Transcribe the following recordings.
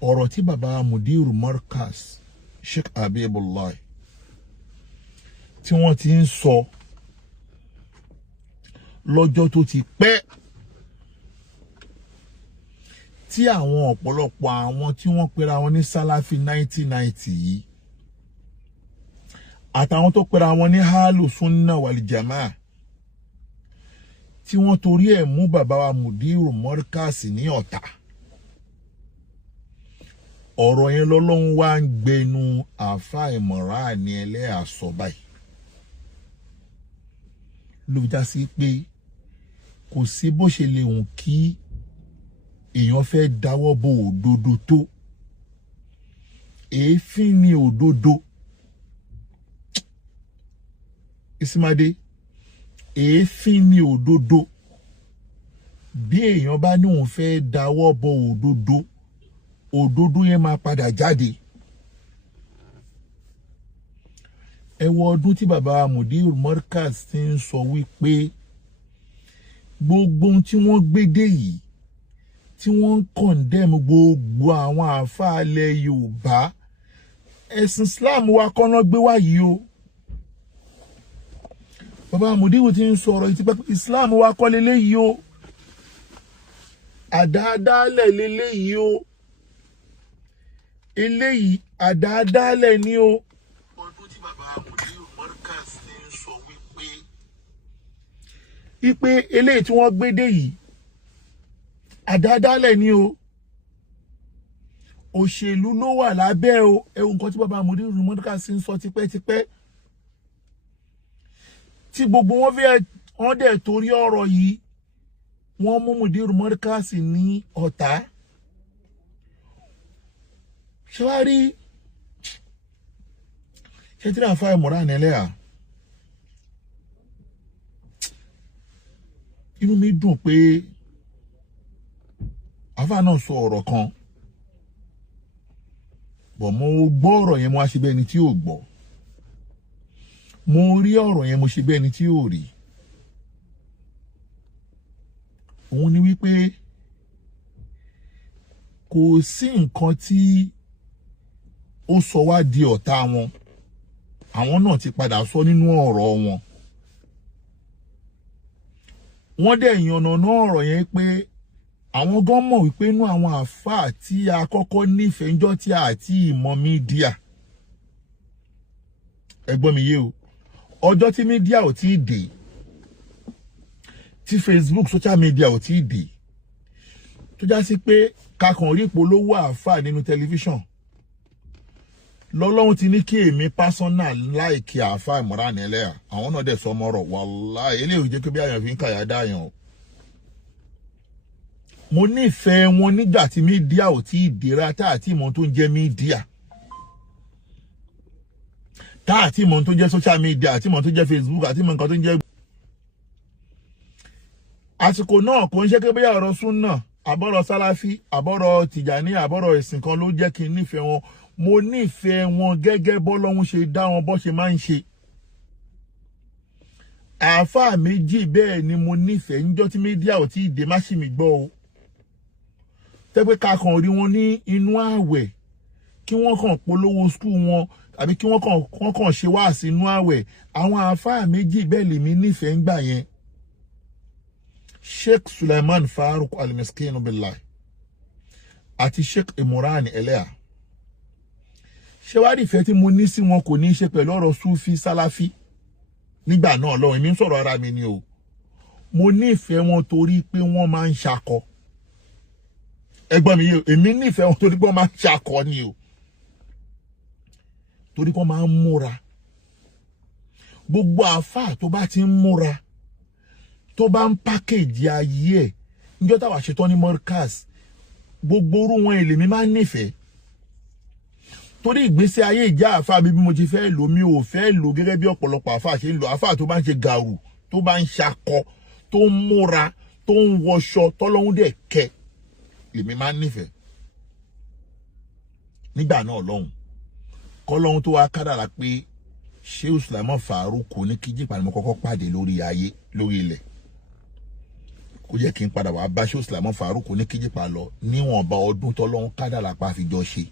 ọ̀rọ̀ tí bàbá Mudiru Markaz Sheikh Abibullah tí wọ́n ti ń sọ lọ́jọ́ tó ti pẹ́, tí àwọn ọ̀pọ̀lọpọ̀ àwọn tí wọ́n pera wọn ní Salafi 1990 yìí àtàwọn tó pera wọn ní Halu Sunna wal Jamaa tí wọ́n torí ẹ̀ mú bàbá wa Mudiru Markaz ní ọ̀tá. Ọ̀rọ̀ yẹn lọ́lọ́run wá ń gbẹnu àfáà ìmọ̀ràn ní ẹlẹ́yà sọ báyìí. Ló já sí pé kò sí bó ṣe lè hùn kí èèyàn fẹ́ dáwọ́ bo òdodo tó. Èéfín ni òdodo. Ìsìmádé, èéfín ni òdodo. Bí èèyàn bá ní òun fẹ́ dáwọ́ bo òdodo, òdodo yẹn máa padà jáde. Ẹ wo ọdún tí bàbá Mudiru Markaz ti ń sọ wípé gbogbo ohun tí wọ́n gbé dé yìí, tí wọ́n ń condemn gbogbo àwọn àáfàá ilẹ̀ Yorùbá, ẹ̀sìn Islam wa kọ́nà gbé wá yìí o. Bàbá Mudiru ti ń sọ̀rọ̀ yìí ti pẹ́, Islam wa kọ́ leléyìí o. Àdáadáalẹ̀ leléyìí o. Eléyìí àdáadáalẹ̀ ni o. Ọdún tí bàbá Mudiru Markaz ti ń sọ wípé eléyìí tí wọ́n gbé dé yìí àdáadáalẹ̀ ni o. Òṣèlú ló wà lábẹ́ o. Ẹ wo nǹkan tí bàbá Mudiru Markaz ń sọ tipẹ́tipẹ́. Tí gbogbo wọn fẹ́ wọ́n dẹ̀ torí ọ̀rọ̀ yìí wọ́n mú Mudiru Markaz ní ọ̀tá. Ṣé wá rí ṣé tí náà fáyẹ̀ mọ̀rá nílẹ̀ à? Inú mi dùn pé àfáà náà sọ ọ̀rọ̀ kan, bọ̀ mo gbọ́ ọ̀rọ̀ yẹn mo wá ṣe bẹ́ẹ̀ ni tí ò gbọ́. Mo rí ọ̀rọ̀ yẹn mo ṣe bẹ́ẹ̀ ni tí ò rí. Òun ni wípé kò sí nǹkan tí ó sọ wá di ọ̀tá wọn, àwọn náà ti padà sọ nínú ọ̀rọ̀ wọn. Wọ́n dẹ̀ yànnàná ọ̀rọ̀ yẹn pé àwọn gan mọ̀ wípé inú àwọn àfáà tí a kọ́kọ́ nífẹ̀ẹ́ ńjọ́ tí a ti ìmọ̀ mídíà. Ẹ gbọ́ mi yé o. Ọjọ́ tí mídíà ò tí ì dé, tí Facebook social media ò tí ì dé, tó já sí pé kakàn rí ìpolówó àfáà nínú tẹlifíṣàn, lọ́lọ́run ti ní kí èmi personal láìkí àfáà ìmọ̀ràn ẹlẹ́yà, àwọn náà dẹ̀ sọ mọ́rọ̀ wàláhì eléyìí jẹ́ pé bí àyàn fi ń kàyà dáyàn o. Mo nífẹ̀ẹ́ wọn nígbà tí mídíà ò tí ì dé tá àti ìmọ̀ tó ń jẹ́ mídíà, tá àti ìmọ̀ tó jẹ́ social media, àti ìmọ̀ tó jẹ́ Facebook, àti ìmọ̀ nǹkan tó ń jẹ́. Àsìkò náà kò ń ṣe pé bóyá ọ̀rọ̀ súnà, àbọ̀rọ̀ Salafi, àbọ̀rọ̀ Tìjàní, àbọ̀rọ̀ ẹ̀sìn kan ló jẹ́ kí n nífẹ̀ẹ́ wọn. Mo nífẹ̀ẹ́ wọn gẹ́gẹ́ bọ́lọ́hun ṣe dá wọn bọ́ ṣe máa ń ṣe. Àáfàá méjì bẹ́ẹ̀ ni mo nífẹ̀ẹ́ níjọ́ tí mídíà ò tí ì dé, má ṣì mí gbọ́ o. Tẹ́pẹ́ ká kàn rí wọn ní inú ààwẹ̀, kí wọ́n kàn polówó skul wọn, àbí kí wọ́n kàn ṣe wáàsí inú ààwẹ̀. Àwọn àáfàá méjì bẹ́ẹ̀ lèmi nífẹ̀ẹ́ ńgbà yẹn. Sheikh Suleiman Faruk Al-Miskinu Billah àti Sheikh Imran Eleha. Ṣé wá rí ìfẹ́ tí mo ní sí wọn kò ní í ṣe pẹ̀lú ọ̀rọ̀ Sufi Salafi nígbà náà lọ́wọ́, èmi ń sọ̀rọ̀ ara mi ni o. Mo nífẹ̀ẹ́ wọn torí pé wọ́n máa ń ṣakọ. Ẹgbọ́n mi yìí, èmi nífẹ̀ẹ́ wọn torí pé wọ́n máa ń ṣakọ ni o. Torí pé wọ́n máa ń múra. Gbogbo àfáà tó bá ti ń múra, tó bá ń pákéjì ayé ẹ̀, níjọ́ táwa ṣetán ní Markaz, gbogbo orú wọn èlé mi máa ń nífẹ̀ẹ́. Torí ìgbésí ayé ìjà àfáà mi bí mo ti fẹ́ lò, mi ò fẹ́ lò gẹ́gẹ́ bí ọ̀pọ̀lọpọ̀ àfáà ṣe ń lò. Àfáà tó bá ń ṣe gàrú, tó bá ń ṣakọ, tó ń múra, tó ń wọṣọ, tọ́lọ́hún dẹ̀ kẹ́, lèmi máa ń nífẹ̀ẹ́. Nígbà náà lọ́hùn, kọ́lọ́hún tó wá kádàrá pé Sheikh Suleiman Faruk ní kí jípa ni mo kọ́kọ́ pàdé lórí ayé, lórí ilẹ̀. kó jẹ́ kí n padà wá bá ṣé Islam Farouk ní Kíjìpá lọ níwọ̀nba ọdún tọ́lọ́run kádàrá pa fi jọ ṣe.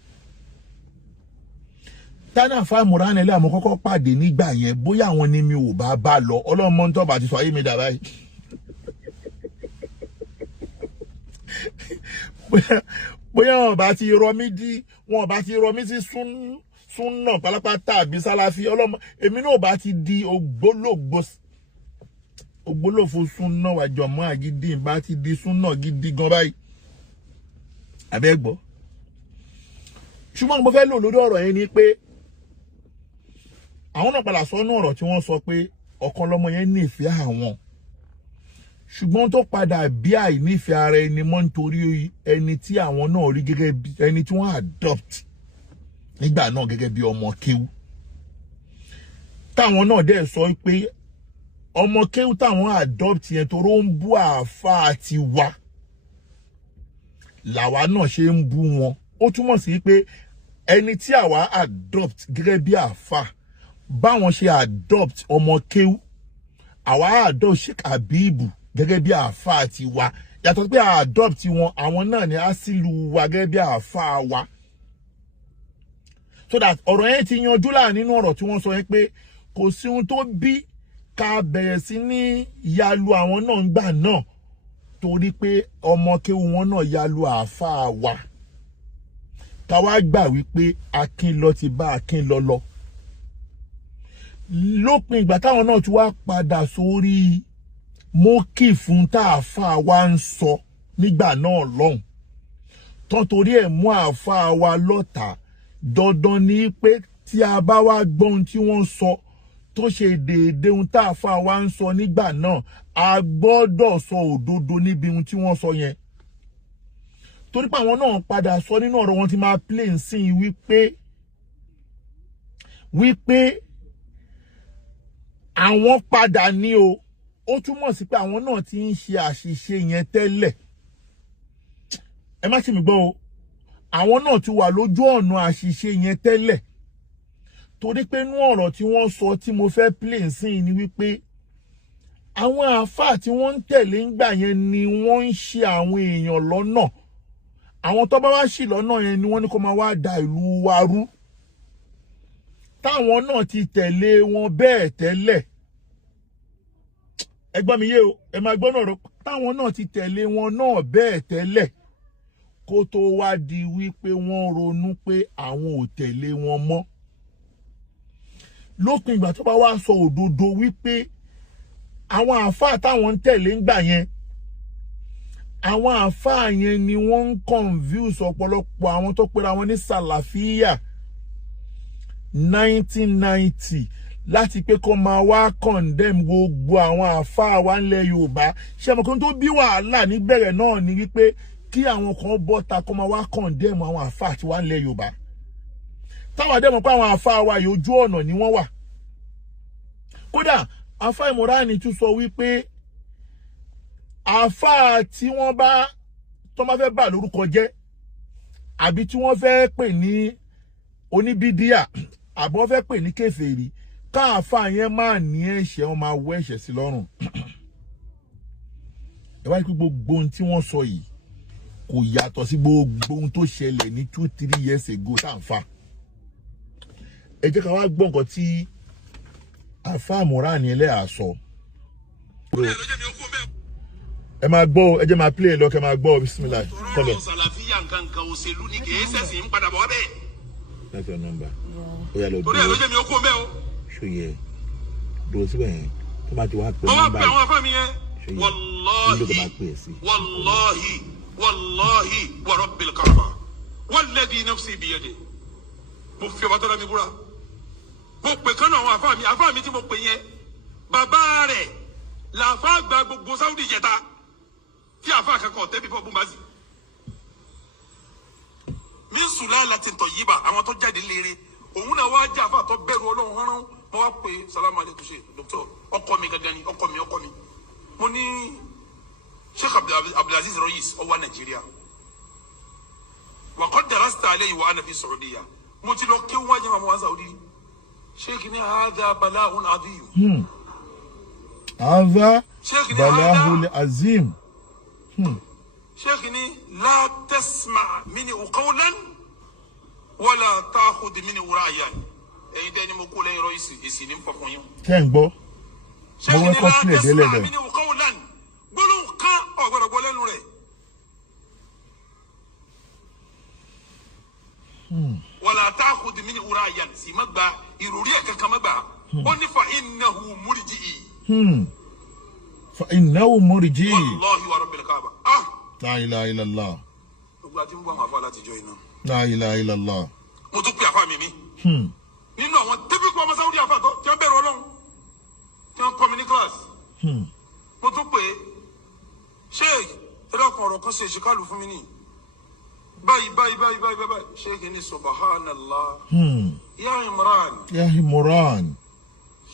Tánà fa Mùránì lé àmọ́ kọ́kọ́ pàdé nígbà yẹn bóyá àwọn ni mi ò bá lọ ọlọ́mọ tó bá ti sọ ayé mi dà báyìí. Bóyá wọn bá ti rọ mí dí wọn bá ti rọ mí sí súnà pálápátá àbí sálàfí ọlọ́mọ èmi náà bá ti di ògbólófo súnà wàjọmọ́ àgídí bá ti di súnà gidi gan báyìí abẹ́gbọ́. Ṣùgbọ́n mo fẹ́ lò lórí ọ̀rọ̀ yẹn ni pé àwọn náà padà sọ nú ọ̀rọ̀ tí wọ́n sọ pé Okanlomo yẹn nífẹ̀ẹ́ àwọn ṣùgbọ́n tó padà bí àìnífẹ̀ẹ́ ara ẹni mọ́ nítorí ẹni tí àwọn náà rí gẹ́gẹ́ bí ẹni tí wọ́n adopt nígbà náà gẹ́gẹ́ bí ọmọ kéwú táwọn náà dẹ̀ sọ pé ọmọ kéwú táwọn adopt yẹn tó ró ń bú àáfàá ti wá làwa náà ṣe ń bú wọn. Ó túmọ̀ sí pé ẹni tí àwa adopt gẹ́gẹ́ bí àáfàá báwọn ṣe adopt ọmọ kéwú àwa adopt Sheikh Habibu gẹ́gẹ́ bí àáfàá ti wá yàtọ̀ pé adopt wọn àwọn náà ni asilu wa gẹ́gẹ́ bí àáfàá wa. So that ọ̀rọ̀ yẹn ti yanjú láàrin nínú ọ̀rọ̀ tí wọ́n sọ yẹn pé kò sí ohun tó bí ká bẹ̀rẹ̀ sí ní yalu àwọn náà ńgbà náà torí pé ọmọ kéwú wọn náà yalu àáfàá wa ká wá gbà wípé akin lọ ti bá akin lọ lópin ìgbà táwọn náà ti wá padà sórí mókì fún táàfàá wa ń sọ nígbà náà lọ́hùn tán torí ẹ̀ mú àáfàá wa lọ́tà dandan ni pé tí a bá wá gbọ́ ohun tí wọ́n sọ tó ṣe déédéé ohun táàfàá wa ń sọ nígbà náà a gbọ́dọ̀ sọ òdodo níbi ohun tí wọ́n sọ yẹn. Torí pé àwọn náà padà sọ nínú ọ̀rọ̀ wọn ti máa play nsìn wípé àwọn padà ní o ó túmọ̀ sí pé àwọn náà ti ń ṣe àṣìṣe yẹn tẹ́lẹ̀. Ẹ má ṣe mi gbọ́ o àwọn náà ti wà lójú ọ̀nà àṣìṣe yẹn tẹ́lẹ̀ torí pé inú ọ̀rọ̀ tí wọ́n sọ tí mo fẹ́ play nsìn ni wípé àwọn àáfàá tí wọ́n ń tẹ̀lé ńgbà yẹn ni wọ́n ń ṣe àwọn èèyàn lọ́nà. Àwọn tó bá wá sí lọ́nà yẹn ni wọ́n ní kó máa wá da ìlú wa rú táwọn náà ti tẹ̀lé wọn bẹ́ẹ̀ tẹ́lẹ̀. Ẹ gbọ́ mi yé o ẹ máa gbọ́ náà rọ táwọn náà ti tẹ̀lé wọn náà bẹ́ẹ̀ tẹ́lẹ̀ kó tó wá di wípé wọ́n ronú pé àwọn ò tẹ̀lé wọn mọ́. Lópin ìgbà tó bá wá sọ òdodo wípé àwọn àáfàá táwọn ń tẹ̀lé ńgbà yẹn àwọn àáfàá yẹn ni wọ́n ń confuse ọ̀pọ̀lọpọ̀ àwọn tó pera wọn ní sàlàfíà 1990 láti pé kó máa wá condemn gbogbo àwọn àáfàá wa ńlẹ̀ Yorùbá. Ṣé mo kàn tó bí wàhálà níbẹ̀rẹ̀ náà ni wípé kí àwọn kan bọ́ta kó máa wá condemn àwọn àáfàá tí wà ńlẹ̀ Yorùbá. Táwọn dẹ̀ mọ̀ pé àwọn àáfàá wa yìí ojú ọ̀nà ni wọ́n wà. Kódà àáfàá Mùránì tún sọ wípé àáfàá tí wọ́n bá tó máa fẹ́ bà lórúkọ jẹ́ àbí tí wọ́n fẹ́ pè ní oníbídíà àbí wọ́n fẹ́ pè ní kèfèrí káàfàá yẹn máa ní ẹ̀ṣẹ̀ wọn máa wọ ẹ̀ṣẹ̀ sí lọ́rùn. Ẹ wá rí pé gbogbo ohun tí wọ́n sọ yìí kò yàtọ̀ sí gbogbo ohun tó ṣẹlẹ̀ ní 2-3 years ago tá à ń fà. Ẹ jẹ́ ká wá gbọ́ nǹkan tí àáfàá Mùránì ẹlẹ́yà sọ. Ẹ máa gbọ́ ẹ jẹ́ máa play lọ kẹ́ máa gbọ́ bismillah. Tọ́lọ̀ sàlàfíà nǹkan òṣèlú ni kì í ṣẹ̀sìn ń padà bọ̀ bẹ́ẹ̀. That's your number. Ó yá lọ dúró. Torí ẹ̀ ló jẹ́ mi ó kó bẹ́ẹ̀ o. Ṣó yẹ dúró síbẹ̀ yẹn tó bá ti wá pè nọ́mbà. Wọ́n wá pè àwọn afá mi yẹn. Wallahi wa rabbil Kaaba walladhi nafsi biyadihi. Mo fi ọba tó dá mi búra. Mo pè kán náà àwọn afá mi tí mo pè yẹn bàbá rẹ̀ làfá gba gbogbo Saudi jẹta tí àfá kankan tẹ́ bí fọ́ búmbazì min sulalatin tayyiba àwọn tó jáde léèrè òun náà wá jẹ́ àfá tó bẹ̀rù Ọlọ́run hánrán mo wá pé salamu alaikum ṣe dókítọ̀ ọkọ mi gangan ni ọkọ mi mo ní Sheikh Abdulaziz Royis ó wá Nàìjíríà wa qad darasta alayhi wa ana fi Saudiya mo ti lọ kí wọ́n jẹ́ mọ́ wá Saudi Sheikh ni hadha bala'un adhim هذا بلاه العظيم sheikh ni la tasma minhu qawlan wala ta'khudh minhu ra'yan ẹ̀yin tẹ́ ni mo kó lẹ́yìn ro isi ni nfo fún yín ṣé ń gbọ́ sheikh ni ko play la de le tasma minhu qawlan gbólóhùn kan ò gbọ́dọ̀ gbọ́ lẹ́nu rẹ̀ wala ta'khudh minhu ra'yan si magba ìròrí ẹ̀ kankan magba ó ní fa innahu murji'i فإنه مرجي والله ورب الكعبة لا إله إلا الله لا إله إلا الله mo tún pe àfáà mi nínú àwọn tẹ́bí kọ́ ọmọ sáwọ́dí àfáà tó tí wọ́n bẹ̀rù ọlọ́run tí wọ́n kọ́ mi ní kíláàsì mo tún pè é sheikh ẹ̀rọ kan ọ̀rọ̀ kan ṣe ìṣèkálù fún mi ní báyìí sheikh ní subhanallah ya Imran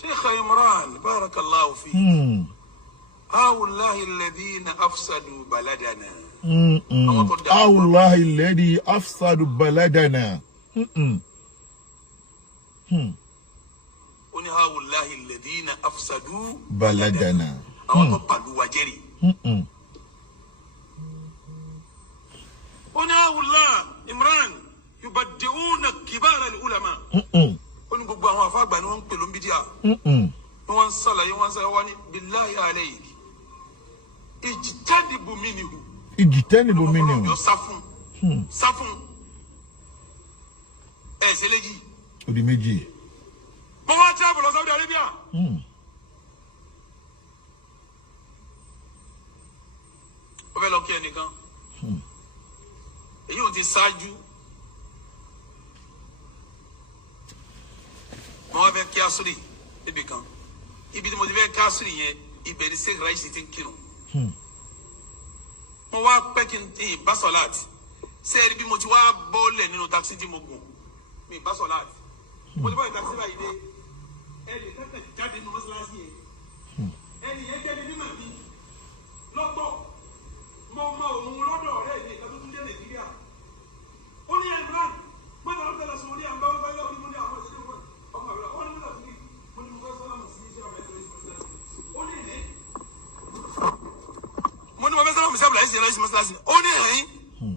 sheikh Imran barakallahu fi هؤلاء الذين أفسدوا بلدنا هؤلاء الذي أفسدوا بلدنا هؤلاء الذين أفسدوا بلدنا هؤلاء إمران يبدئون كبار العلماء gbogbo àwọn àfáàgbà ni wọ́n ń pè ló ń bídíà wọ́n ń sàlàyé wọ́n ń sàlàyé wọ́n ní billahi alayk ijtanibu minhu sáfún ẹ̀sẹ̀ léjì odi méjì mo wá travel lọ Saudi Arabia ó fẹ́ lọ kí ẹnìkan èyí ò ti ṣáájú mo wá fẹ́ kí asúrì níbi kan ibi tí mo ti fẹ́ kí asúrì yẹn ibẹ̀ ni sèkì ráìsì ti ń kírun mo wá pẹ́ kí n bá sọ̀láàtì sẹ́ẹ̀rì bí mo ti wá bọ́ọ̀lẹ̀ nínú takisí tí mo gùn mi bá sọ̀láàtì mo ti bá ìtakisí báyìí dé ẹnì kẹ́kẹ́ jáde nínú mọ́sálásí yẹn ẹnì yẹn jẹ́ ní mímọ̀ mi lọ́tọ̀ mo mọ òun lọ́dọ̀ ọ̀rẹ́ mi ìka tó tún dé Nàìjíríà ó ní Imran mọ́tò ọ̀rọ̀ tẹ̀lé sọ̀rọ̀ ní àgbà wọn bá yẹ kó ní àwọn ìṣẹ̀lẹ̀ fún ọmọ rẹ̀ ó ní mọ́tò sí mo ní mo fẹ́ sọ́lá mọ̀ sí iṣẹ́ ọ̀rẹ́ tó ó ní ìní mo ní mo fẹ́ sọ́lá mọ̀ sí àbúlà ẹ̀sìn ẹ̀rọ mọ́sálásí ó ní ẹ̀rín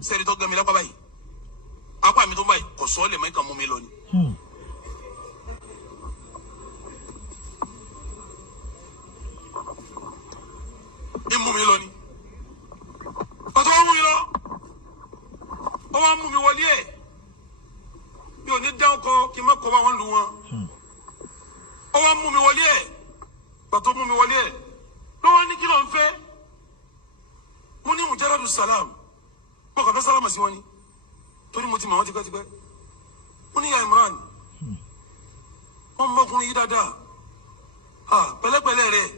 sẹ́ẹ̀rì tó gẹ̀mí lápá báyìí apá mi tó báyìí kò sọ́ọ́ lè mọ́ ìkàn mú mi lọ ni. ìmú mi lọ ni pàtó wọn mú mi lọ wọn wá mú mi wọlé ẹ mi ò ní dáhùn kọ kí n má kọ bá wọn lù wọn wọn wá mú mi wọlé ẹ pàtó mú mi wọlé ẹ lọ́wọ́ ní kí ló ń fẹ́ mo ní mujaradu salam mo kàn fẹ́ sálámà sí wọn ni torí mo ti mọ̀ wọ́n tipẹ́tipẹ́ mo ní ya Imran wọ́n mọ́kùnrin yìí dáadáa pẹ̀lẹ́pẹ̀lẹ́ rẹ̀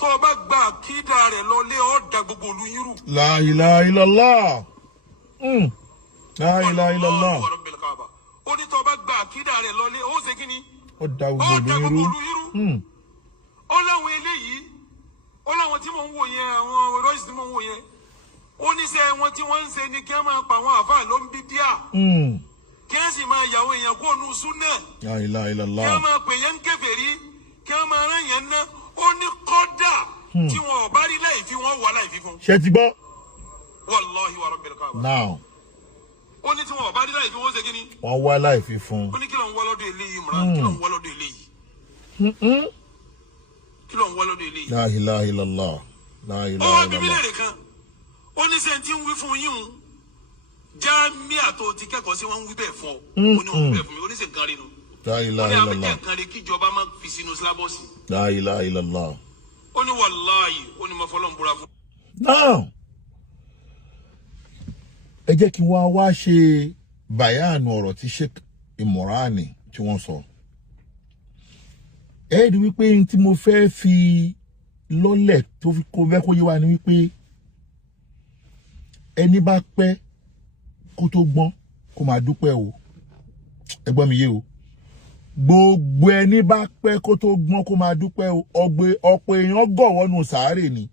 tó o bá gba àkídà rẹ̀ lọ lé ọ́ da gbogbo olú yín rú. La ilaha illallah. La ilaha illallah. ó ní tó o bá gba àkídà rẹ̀ lọ lé ó ṣe kí ni. ó da gbogbo olú yín rú. ó láwọn eléyìí ó láwọn tí mò ń wò yẹn àwọn rọ́ọ̀sì tí mò ń wò yẹn ó ní sẹ́ wọn tí wọ́n ń ṣe ni kí wọ́n máa pa àwọn àfáà ló ń bí díà kí wọ́n sì máa yàwó èèyàn kó nu súnà La ilaha illallah. kí wọ́n máa pè yẹn ń kèfèrí kí wọ́n máa rán yẹn ná ó ní kọ́dà tí wọn ò bá rí láì fi wọn wà láì fi fún. ṣé ti gbọ́. Wallahi wa rabbil Kaaba. now. ó ní tí wọn ò bá rí láì fi wọn ṣe kí ni. wọ́n wá láì fi fún. ó ní kí ló ń wá lọ́dọ̀ eléyìí mìíràn kí ló ń wá lọ́dọ̀ eléyìí. kí ló ń wá lọ́dọ̀ eléyìí. La ilaha illallah. La ilaha ó wá illallah. bíbí lẹ́rìí kan ó ní sẹ́ni tí ń wí fún yín o jámíà tó ti kẹ́kọ̀ọ́ sí wọn ń wí bẹ́ẹ̀ fún ọ ó ní wọn wí bẹ́ẹ̀ fún mi ó ní sẹ́ nǹkan rí nu. La ilaha ó ní illallah. abẹ́jẹ́ nǹkan rí kíjọba máa fi sínú sílábọ̀sì. La ilaha illallah. ó ní wàláyé ó ní mo fọlọ́ ń búra fún. now ẹ jẹ́ kí wọ́n wá ṣe bàyáànù ọ̀rọ̀ tí Sheikh Imran tí wọ́n sọ. ẹ rí wípé tí mo fẹ́ fi lọ́lẹ̀ tó fi kó fẹ́ kó yé wa ni wípé ẹni bá pẹ́ kó tó gbọ́n kó máa dúpẹ́ o ẹ gbọ́ mi yé o gbogbo ẹni bá pẹ́ kó tó gbọ́n kó máa dúpẹ́ o ọ̀pọ̀ èèyàn gọ̀wọ́nù sàárè ni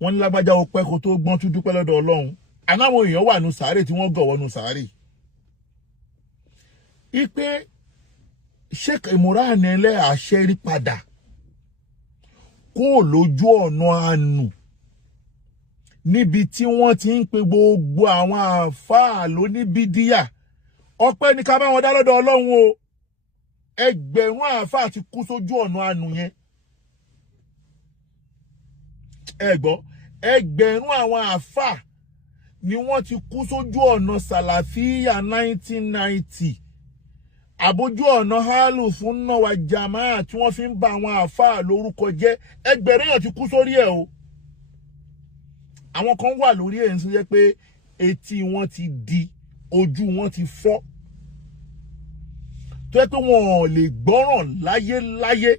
wọ́n ní lágbájá o pẹ́ kó tó gbọ́n tún dúpẹ́ lọ́dọ̀ Ọlọ́run aláwọ̀ èèyàn wà nù sàárè tí wọ́n gọ̀wọ́nù sàárè ipe Sheikh Imran ẹlẹ́ àṣẹ rí padà kúrò lójú ọ̀nà àánú níbi tí wọ́n ti ń pe gbogbo àwọn àfáà lóníbídíà ọpẹ́ ní ká bá wọn dá lọ́dọ̀ Ọlọ́run o ẹgbẹ̀rún àfáà ti kú sójú ọ̀nà àánú yẹn ẹ gbọ́ ẹgbẹ̀rún àwọn àfáà ni wọ́n ti kú sójú ọ̀nà sàlàfíà 1990 àbójú ọ̀nà hálù fún náwà jàmáà tí wọ́n fi ń ba àwọn àfáà lórúkọ jẹ́ ẹgbẹ̀rún èèyàn ti kú sórí ẹ̀ o àwọn kan wà lórí ẹ̀ ń sọ jẹ́ pé etí wọn ti di ojú wọn ti fọ́ tó yẹ pé wọn ò lè gbọ́ràn láyéláyé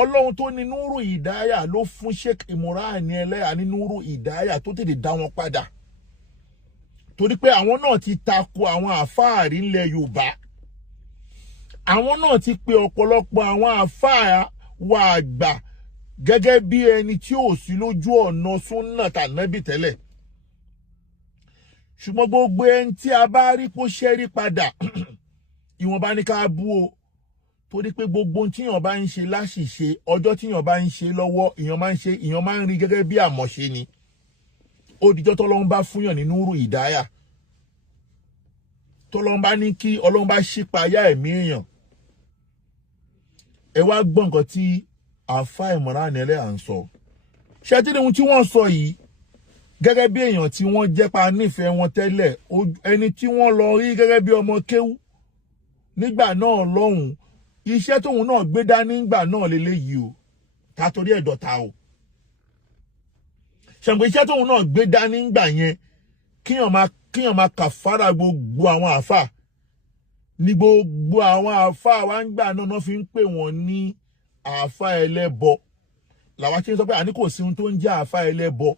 Ọlọ́run tó ní núrù ìdáyà ló fún Sheikh Imran Eleha ní núrù ìdáyà tó tètè dá wọn padà torí pé àwọn náà ti tako àwọn àfáàrí ńlẹ̀ Yorùbá àwọn náà ti pe ọ̀pọ̀lọpọ̀ àwọn àfáà wa àgbà gẹ́gẹ́ bí ẹni tí ò sí lójú ọ̀nà súnnà tànábì tẹ́lẹ̀ ṣùgbọ́n gbogbo ẹni tí a bá rí kó ṣẹ́rí padà ìwọ̀nba ní ká bú o torí pé gbogbo ohun tíyàn bá ń ṣe láṣìṣe ọjọ́ tíyàn bá ń ṣe lọ́wọ́ ìyàn máa ń rí gẹ́gẹ́ bí àmọ̀ṣe ni ó dijọ́ tọ́lọ́run bá fúnyàn ní núrù ìdáyà tọ́lọ́run bá ní kí Ọlọ́run bá ṣípayá ẹ̀mí èèyàn ẹ wá gbọ́ nǹkan tí àfáà Imran Eleha ń sọ ṣe tí ohun tí wọ́n sọ yìí gẹ́gẹ́ bí èèyàn tí wọ́n jẹ́ pa nífẹ̀ẹ́ wọn tẹ́lẹ̀ ẹni tí wọ́n lọ rí gẹ́gẹ́ bí ọmọ kéwú nígbà náà lọ́hùn iṣẹ́ tóun náà gbé dání nígbà náà leléyìí o ta torí ẹ̀dọ̀ta o ṣàǹgbé iṣẹ́ tóun náà gbé dání nígbà yẹn kíyàn máa kàfàrà gbogbo àwọn àfáà ní gbogbo àwọn àfáà wa ń gbà náà fi ń pè wọ́n ní àfáà ẹlẹ́bọ làwọn tí ń sọ pé àní kò sí ohun tó ń jẹ́ àfáà ẹlẹ́bọ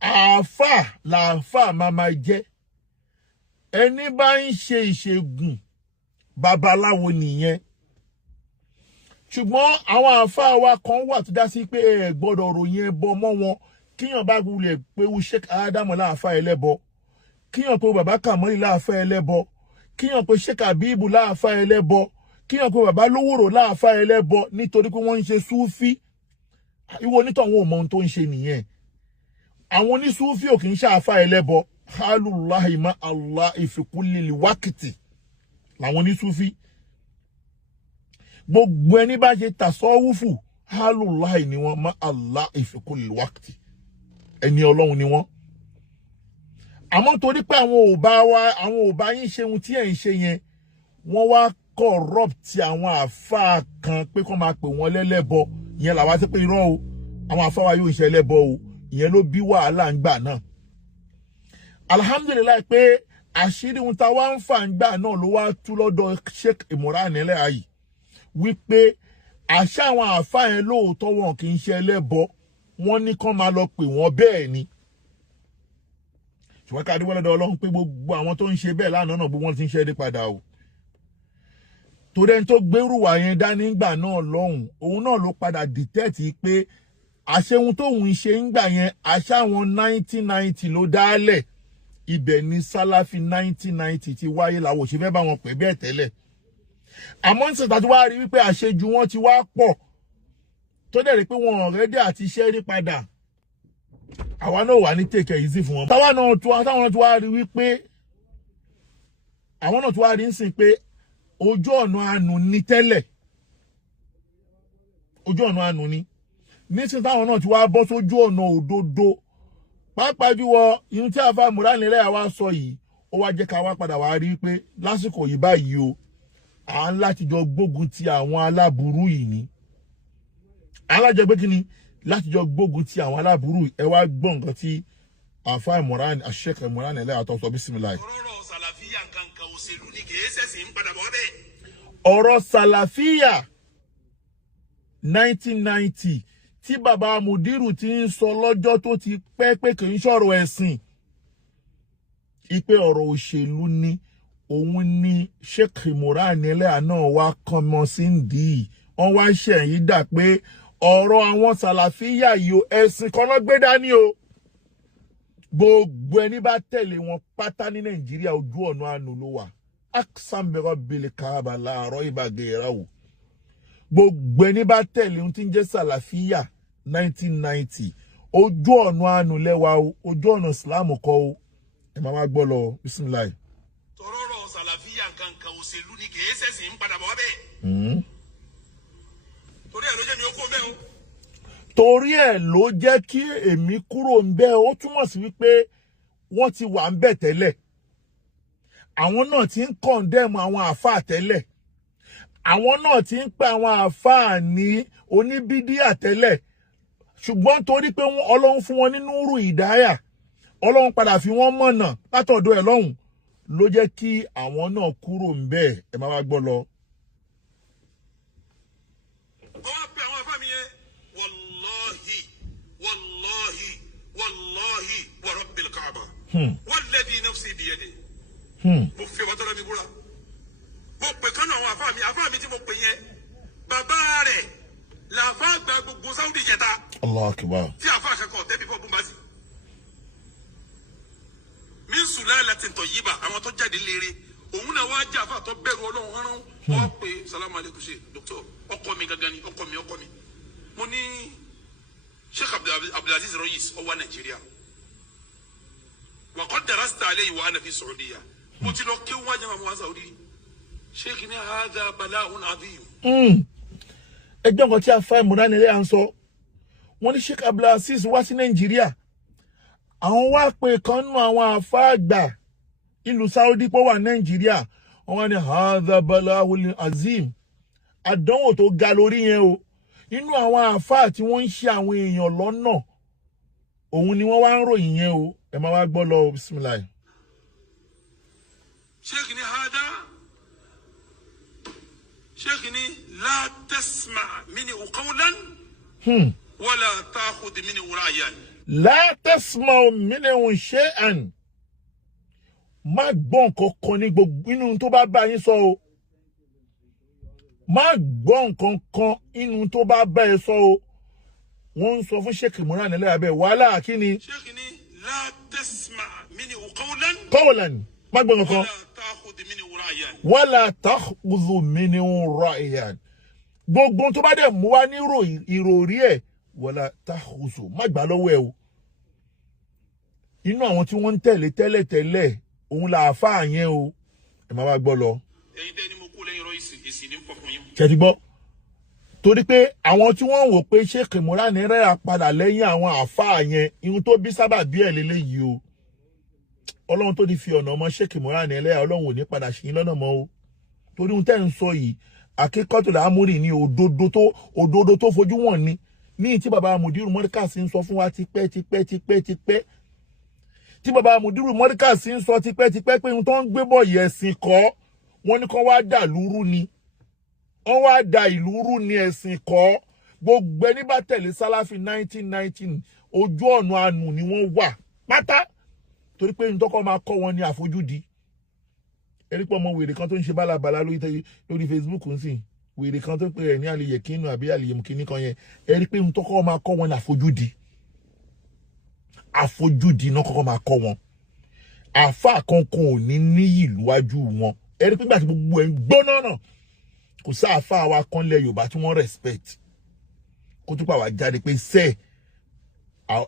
àfáà làáfáà máa jẹ́ ẹni bá ń ṣe ìṣègùn babaláwo nìyẹn ṣùgbọ́n àwọn àfáà wa kan wà tó dá sí pé ẹ gbọ́dọ̀ ròyìn ẹbọ mọ́ wọn kíyàn bá wulẹ̀ pé Sheikh Ádámù láàfáà ẹlẹ́bọ kíyàn pé bàbá Kàmọ́lì láàfáà ẹlẹ́bọ kíyàn pé Sheikh Habibu láàfáà ẹlẹ́bọ kíyàn pé bàbá Lówóró láàfáà ẹlẹ́bọ nítorí pé wọ́n ń ṣe súfí ìwọ onítọ̀hún ò mọ ohun tó ń ṣe nìyẹn àwọn onísúfí ò kì í ṣe àfáà ẹlẹ́bọ hálùláhì má Allah ìfikúnlélì wákìtì làwọn onísúfí gbogbo ẹni bá ṣe tàsọ́wúfù hálùláhì ni wọ́n má Allah ìfikúnlélì wákìtì ẹni Ọlọ́run ni wọ́n àmọ́ torí pé àwọn ò bá yín ṣe ohun tí ẹ̀ ń ṣe yẹn wọ́n wá corrupt àwọn àfáà kan pé kó máa pè wọ́n lẹ́lẹ́bọ ìyẹn làwa ti pé irọ́ o àwọn àfáà wa yóò ṣe ẹlẹ́bọ o ìyẹn ló bí wàhálà ń gbà náà alhamdulilayi pé àṣírí ohun tá a wá ń fà ń gbà náà ló wá tú lọ́dọ̀ Sheikh Imran Eleha yìí wípé àṣà àwọn àfáà yẹn lóòótọ́ wọn kì í ṣe ẹlẹ́bọ wọ́n ní kán máa lọ pè wọ́n bẹ́ẹ̀ ni ṣùgbọ́n ká dúpẹ́ lọ́dọ̀ Ọlọ́run pé gbogbo àwọn tó ń ṣe bẹ́ẹ̀ lánàá náà gbogbo wọn ti ń ṣe é dé padà o torí ẹni tó gbérùwà yẹn dání ńgbà náà lọ́hùn òun náà ló padà dìtẹ́ẹ̀tì pé àṣehun tóun ṣe ń gbà yẹn àṣà àwọn 1990 ló dálẹ̀ ibẹ̀ ní Sálàfí 1990 ti wáyé làwọn òṣèfẹ́ bá wọn pè bẹ́ẹ̀ tẹ́lẹ̀ àmọ́ ń sèta tí wàá rí wípé àṣejù wọn ti wá pọ̀ tó dẹ̀ rí pé wọn ọ̀rẹ́dì àti iṣẹ́ rí padà àwa náà wà ní take it easy fún wọn. táwọn náà tí wàá rí wípé àwọn náà tí wàá rí ń sìn pé ojú ọ̀nà àánú ní tẹ́lẹ̀ ojú ọ̀nà àánú ní nísìnyí táwọn náà tí wàá bọ́ sójú ọ̀nà òdodo pàápàá jùlọ ihun tí àfáà Imran Eleha wá sọ yìí ó wá jẹ́ ká wá padà wá rí pé lásìkò yìí báyìí o à ń láti jọ gbógun ti àwọn aláburú yìí ni alájọ pé kí ni láti jọ gbógun ti àwọn aláburú ẹ wá gbọ́ nǹkan tí àfáà Sheikh Imran Eleha tó sọ bísímìláì. ọ̀rọ̀ sàlàfíà kankan òṣèlú ni kì í ṣẹ̀sìn ń padà bọ́ bẹ́ẹ̀. ọ̀rọ̀ sàlàfíà 1990 tí bàbá Mudiru ti ń sọ lọ́jọ́ tó ti pẹ́ pé kì í ṣọ̀rọ̀ ẹ̀sìn ipe ọ̀rọ̀ òṣèlú ni òun ni Sheikh Imran Eleha náà wá kọ́mọ sí ndí wọ́n wá ṣẹ̀yìn dà pé ọ̀rọ̀ àwọn sàlàfíà yìí o ẹ̀sìn kan náà gbé dání o gbogbo ẹni bá tẹ̀lé wọn pátá ní Nàìjíríà ojú ọ̀nà àánú ló wà aksambẹ̀rọ̀ bèlè káàbà láàárọ̀ ìbàgẹ̀ ìràwọ̀ gbogbo ẹni bá tẹ̀lé ohun tí ń jẹ́ sàlàfíà 1990 ojú ọ̀nà àánú lẹ́wà o ojú ọ̀nà Islam kọ́ o ẹ máa wá gbọ́ lọ bisimilayi. tọrọrọ sàlàfíà kankan òṣèlú ni kì í ṣẹ̀sìn ń padà bọ̀ bẹ́ẹ̀. torí ẹ̀ ló jẹ́ mi ó kó bẹ́ẹ̀ o. torí ẹ̀ ló jẹ́ kí èmi kúrò ń bẹ́ẹ̀ ó túmọ̀ sí wípé wọ́n ti wà ń bẹ̀ tẹ́lẹ̀ àwọn náà ti ń kọ̀ndẹ́mù àwọn àáfàá tẹ́lẹ̀ àwọn náà ti ń pe àwọn àáfàá ní oníbídíà tẹ́lẹ̀ ṣùgbọ́n torí pé Ọlọ́run fún wọn ní núrù ìdáyà Ọlọ́run padà fi wọ́n mọ̀nà látọ̀dọ̀ ẹ̀ lọ́hùn ló jẹ́ kí àwọn náà kúrò ń bẹ́ẹ̀ ẹ máa wá gbọ́ lọ. wọ́n pe àwọn afáàmì yẹn wàlláhi wa rabbil Kaaba walladhi nafsi biyadihi. mo fi ọba tó lọ mi búra mo pè kánú àwọn afáàmì tí mo pè yẹn bàbá rẹ̀ làfà gba gbogbo Saudi jẹta. Allahu Akbar. tí àfà kankan tẹ́ bí fọ́ bùnbásì. min sulalatin tayyiba àwọn tó jáde léere òun náà wá jẹ́ àfà tó bẹ̀rù Ọlọ́run rán wọ́n pè salamu aleykum ṣe dókítọ̀ ọkọ mi gangan ni ọkọ mi mo ní Sheikh Abdulaziz Royis ó wá Nàìjíríà wa qad darasta alayhi wa ana fi Saudiya mo ti lọ kí wọ́n jẹ́ àwọn Saudi Sheikh ní hadha bala'un adhim. ẹgbẹ́ nǹkan tí a fa ìmúdánilẹ́ à ń sọ wọ́n ní Sheikh Abdulaziz wá sí Nàìjíríà àwọn wá pé kan nú àwọn àfáà àgbà ìlú Saudi pọ̀ wà Nàìjíríà wọ́n ní hadha bala'un azim àdánwò tó ga lórí yẹn o inú àwọn àfáà tí wọ́n ń ṣe àwọn èèyàn lọ́nà òun ni wọ́n wá ń ròyìn yẹn o ẹ máa wá gbọ́ lọ bisimilayi. Sheikh ní hada Sheikh ní la tasma mini qawlan wala ta'khud mini ra'yan. La tasma mini shay'an má gbọ́ nǹkan kan ní gbogbo inú tó bá bá yín sọ o má gbọ́ nǹkan kan inú tó bá bá ẹ sọ o wọ́n ń sọ fún Sheikh Imran nílẹ̀ abẹ́ wàhálà kí ni. Sheikh ní la tasma mini qawlan má gbọ́ nǹkan wala ta'khud mini ra'yan. wala ta'khudhu minhu ra'yan gbogbo tó bá dẹ̀ mú wá ní ìròrí ẹ̀ wala ta'khudhu má gbà lọ́wọ́ ẹ o inú àwọn tí wọ́n ń tẹ̀lé tẹ́lẹ̀ òun là àfáà yẹn o ẹ máa wá gbọ́ lọ. ẹ̀yin tẹ́ ni mo kú lẹ́yìn Èsì ní fọkùn yín. ṣe ti gbọ́ torí pé àwọn tí wọ́n wò pé Sheikh Imran rẹ̀ padà lẹ́yìn àwọn àfáà yẹn ihun tó bí sábà bí ẹ̀ lélẹ́yìí o Ọlọ́run tó ti fi ọ̀nà ọmọ Sheikh Imran ẹlẹ́yà Ọlọ́run ò ní padà ṣe yín lọ́nà mọ́ o torí ohun tẹ́ ń sọ yìí akíkọ́tò làámúrì ní òdodo tó fojú wọn ní tí bàbá Mudiru Mọ́ríkàsí ń sọ fún wa tipẹ́ tí bàbá Mudiru Mọ́ríkàsí ń sọ tipẹ́ pé ohun tó ń gbé bọ̀ yẹ̀ ẹ̀sìn kọ́ wọ́n ní kán wá dà lúrú ni wọ́n wá da ìlú rú ni ẹ̀sìn kọ́ gbogbo ẹni bá tẹ̀lé Sálàfí 1919 ojú ọ̀nà àánú ni wọ́n wà pátá torí pé ntọ́kọ́ máa kọ́ wọn ní àfojúdi ẹni pé ọmọ wèrè kan tó ń ṣe bálabàlá lórí Facebook ń sìn wèrè kan tó pè ẹ̀ ní àlìyé kínú àbí àlìyé mùkíní kan yẹn ẹni pé ntọ́kọ́ máa kọ́ wọn ní àfojúdi náà kọ́kọ́ máa kọ́ wọn àfáà kankan ò ní níyì lúwájú wọn ẹni pé gbàtí gbogbo ẹ̀ ń gbóná náà kò sáàfáà wa kan lẹ Yorùbá tí wọ́n respect kó tó pa wá jáde pé sẹ́ẹ̀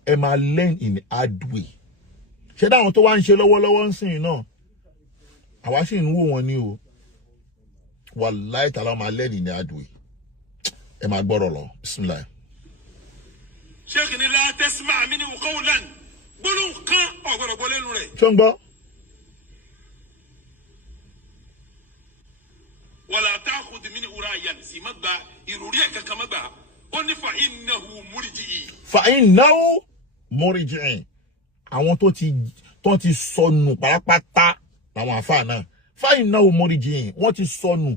ẹ máa learn in hard way ṣé dáwọn tó wá ń ṣe lọ́wọ́lọ́wọ́ ń sìn náà àwa sì ń wò wọ́n ní o wallahi ta'ala máa learn in hard way ẹ máa gbọ́rọ̀ lọ bismillah. Sheikh ní la tasma' minhu qawlan gbólóhùn kan ọ̀gbọ̀dọ̀ gbọ́ lẹ́nu rẹ̀. tó ń gbọ́. wala ta'khudh minhu ra'yan sì má gba ìròrí ẹ̀ kankan má gbà ó ní fa innahu murji'i àwọn tó ti sọnù pátápátá làwọn àfáà náà fa innahu murji'i wọ́n ti sọnù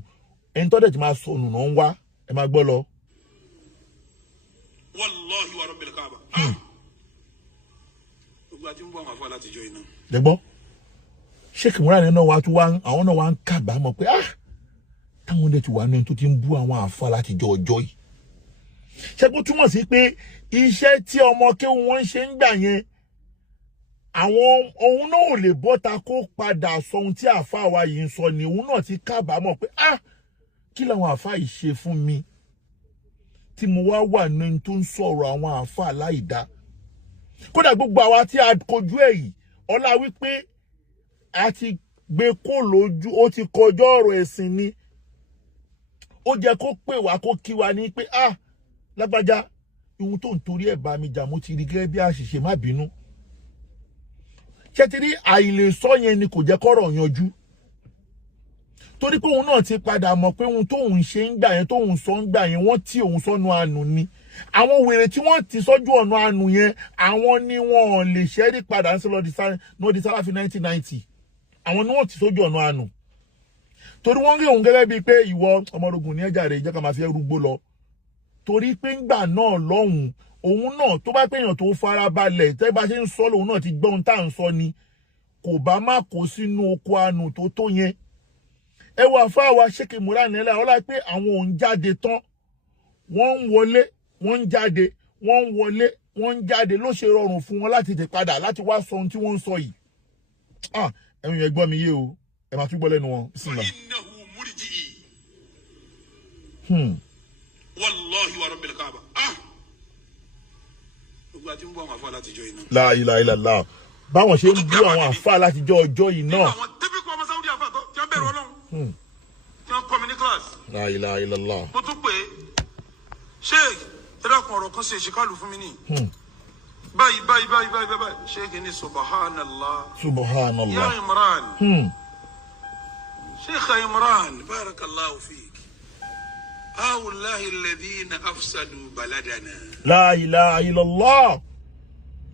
ẹni tó dẹ̀ ti máa sọnù náà ń wá ẹ máa gbọ́ lọ. wallahi wa rabbil Kaaba. gbogbo àti ń bọ́ àwọn àfáà láti jọ iná. dẹ́gbọ́ Sheikh Imran náà wá tún wá àwọn náà wá ń kábàámọ̀ pé táwọn dẹ̀ ti wà ní tó ti ń bú àwọn àfáà láti jọ ọjọ́ yìí ṣé kó túmọ̀ sí pé iṣẹ́ tí ọmọ kéwù wọn ṣe ń gbà yẹn àwọn òun náà ò lè bọ́ta kó padà sọ ohun tí àfáà wa yìí ń sọ ni òun náà ti kábàámọ̀ pé kí làwọn àfáà yìí ṣe fún mi tí mo wá wà ní tó ń sọ̀rọ̀ àwọn àáfàá láìdá. Kódà gbogbo àwa tí a kojú èyí ọlá wípé a ti gbé kó lójú, ó ti kọjọ́ ọ̀rọ̀ ẹ̀sìn ni. Ó jẹ́ kó pè wá kó kí wa ní pé lágbájá ohun tó ń torí ẹ̀ bá mi jà mo ti rí gẹ́gẹ́ bí àṣìṣe, má bínú. Ṣé ti rí àìlèsọ yẹn ni kò jẹ́ kọ́rọ̀ yanjú. Torí pé òun náà ti padà mọ̀ pé ohun tóun ṣe ń gbà yẹn, tóun sọ ń gbà yẹn, wọ́n tí òun sọ́nù àánú ni. Àwọn wèrè tí wọ́n ti sọ́jú ọ̀nà àánú yẹn, àwọn ni wọ́n lè ṣẹ́rí padà ń sọ lọ di Sáláfì 1990. Àwọn ni wọ́n ti sọ́jú ọ̀nà àánú. Torí wọ́n rí òun gẹ́gẹ́ bíi pé ìwọ ọmọ Ogun ní ẹ̀jà rẹ̀ jẹ́ ká máa fi ẹrúgbó lọ. Torí pé ńgbà náà lọ́hùn, òun náà tó bá pèèyàn tó fara balẹ̀, tẹ́ bá ṣe ń sọ lòun náà ti gbọ́ ohun tá à ń sọ ni, kò bá má kó sínú oko àánú tó yẹn. Ẹ wà fáwa ṣéke múra nílẹ̀ ọlá pé àwọn òun jáde tán, wọ́n ń wọlé, wọ́n ń jáde, wọ́n ń wọlé, wọ́n ń jáde, ló ṣe rọrùn fún wọn láti tẹ̀ padà láti wá sọ ohun tí wọ́n ń sọ yìí. Ẹ̀yin ẹ gbọ́ mi yé o, ẹ máa tún gbọ́ lẹ́nu wọn. Wallahi wa rabbil Kaaba. Gbogbo àti ń bọ́ àwọn àfáà láti jọ iná. La ilaha illallah. Báwọn ṣe ń bú àwọn àfáà láti jọ ọjọ́ yìí náà. Àwọn típíkù ọmọ Sáúdí àfáà tó tí wọ́n bẹ̀rù Ọlọ́run. Tí wọ́n kọ́ mi ní kíláàsì. La ilaha illallah. Mo tún pè é. Sheikh, ẹ dákun ọ̀rọ̀ kan ṣe ìṣìkálù fún mi ní. Báyìí. Sheikh ní subhanallah. Subhanallah. Ya Imran. Sheikh Imran, barakallahu fik. هؤلاء الذين أفسدوا بلدنا. لا إله إلا الله.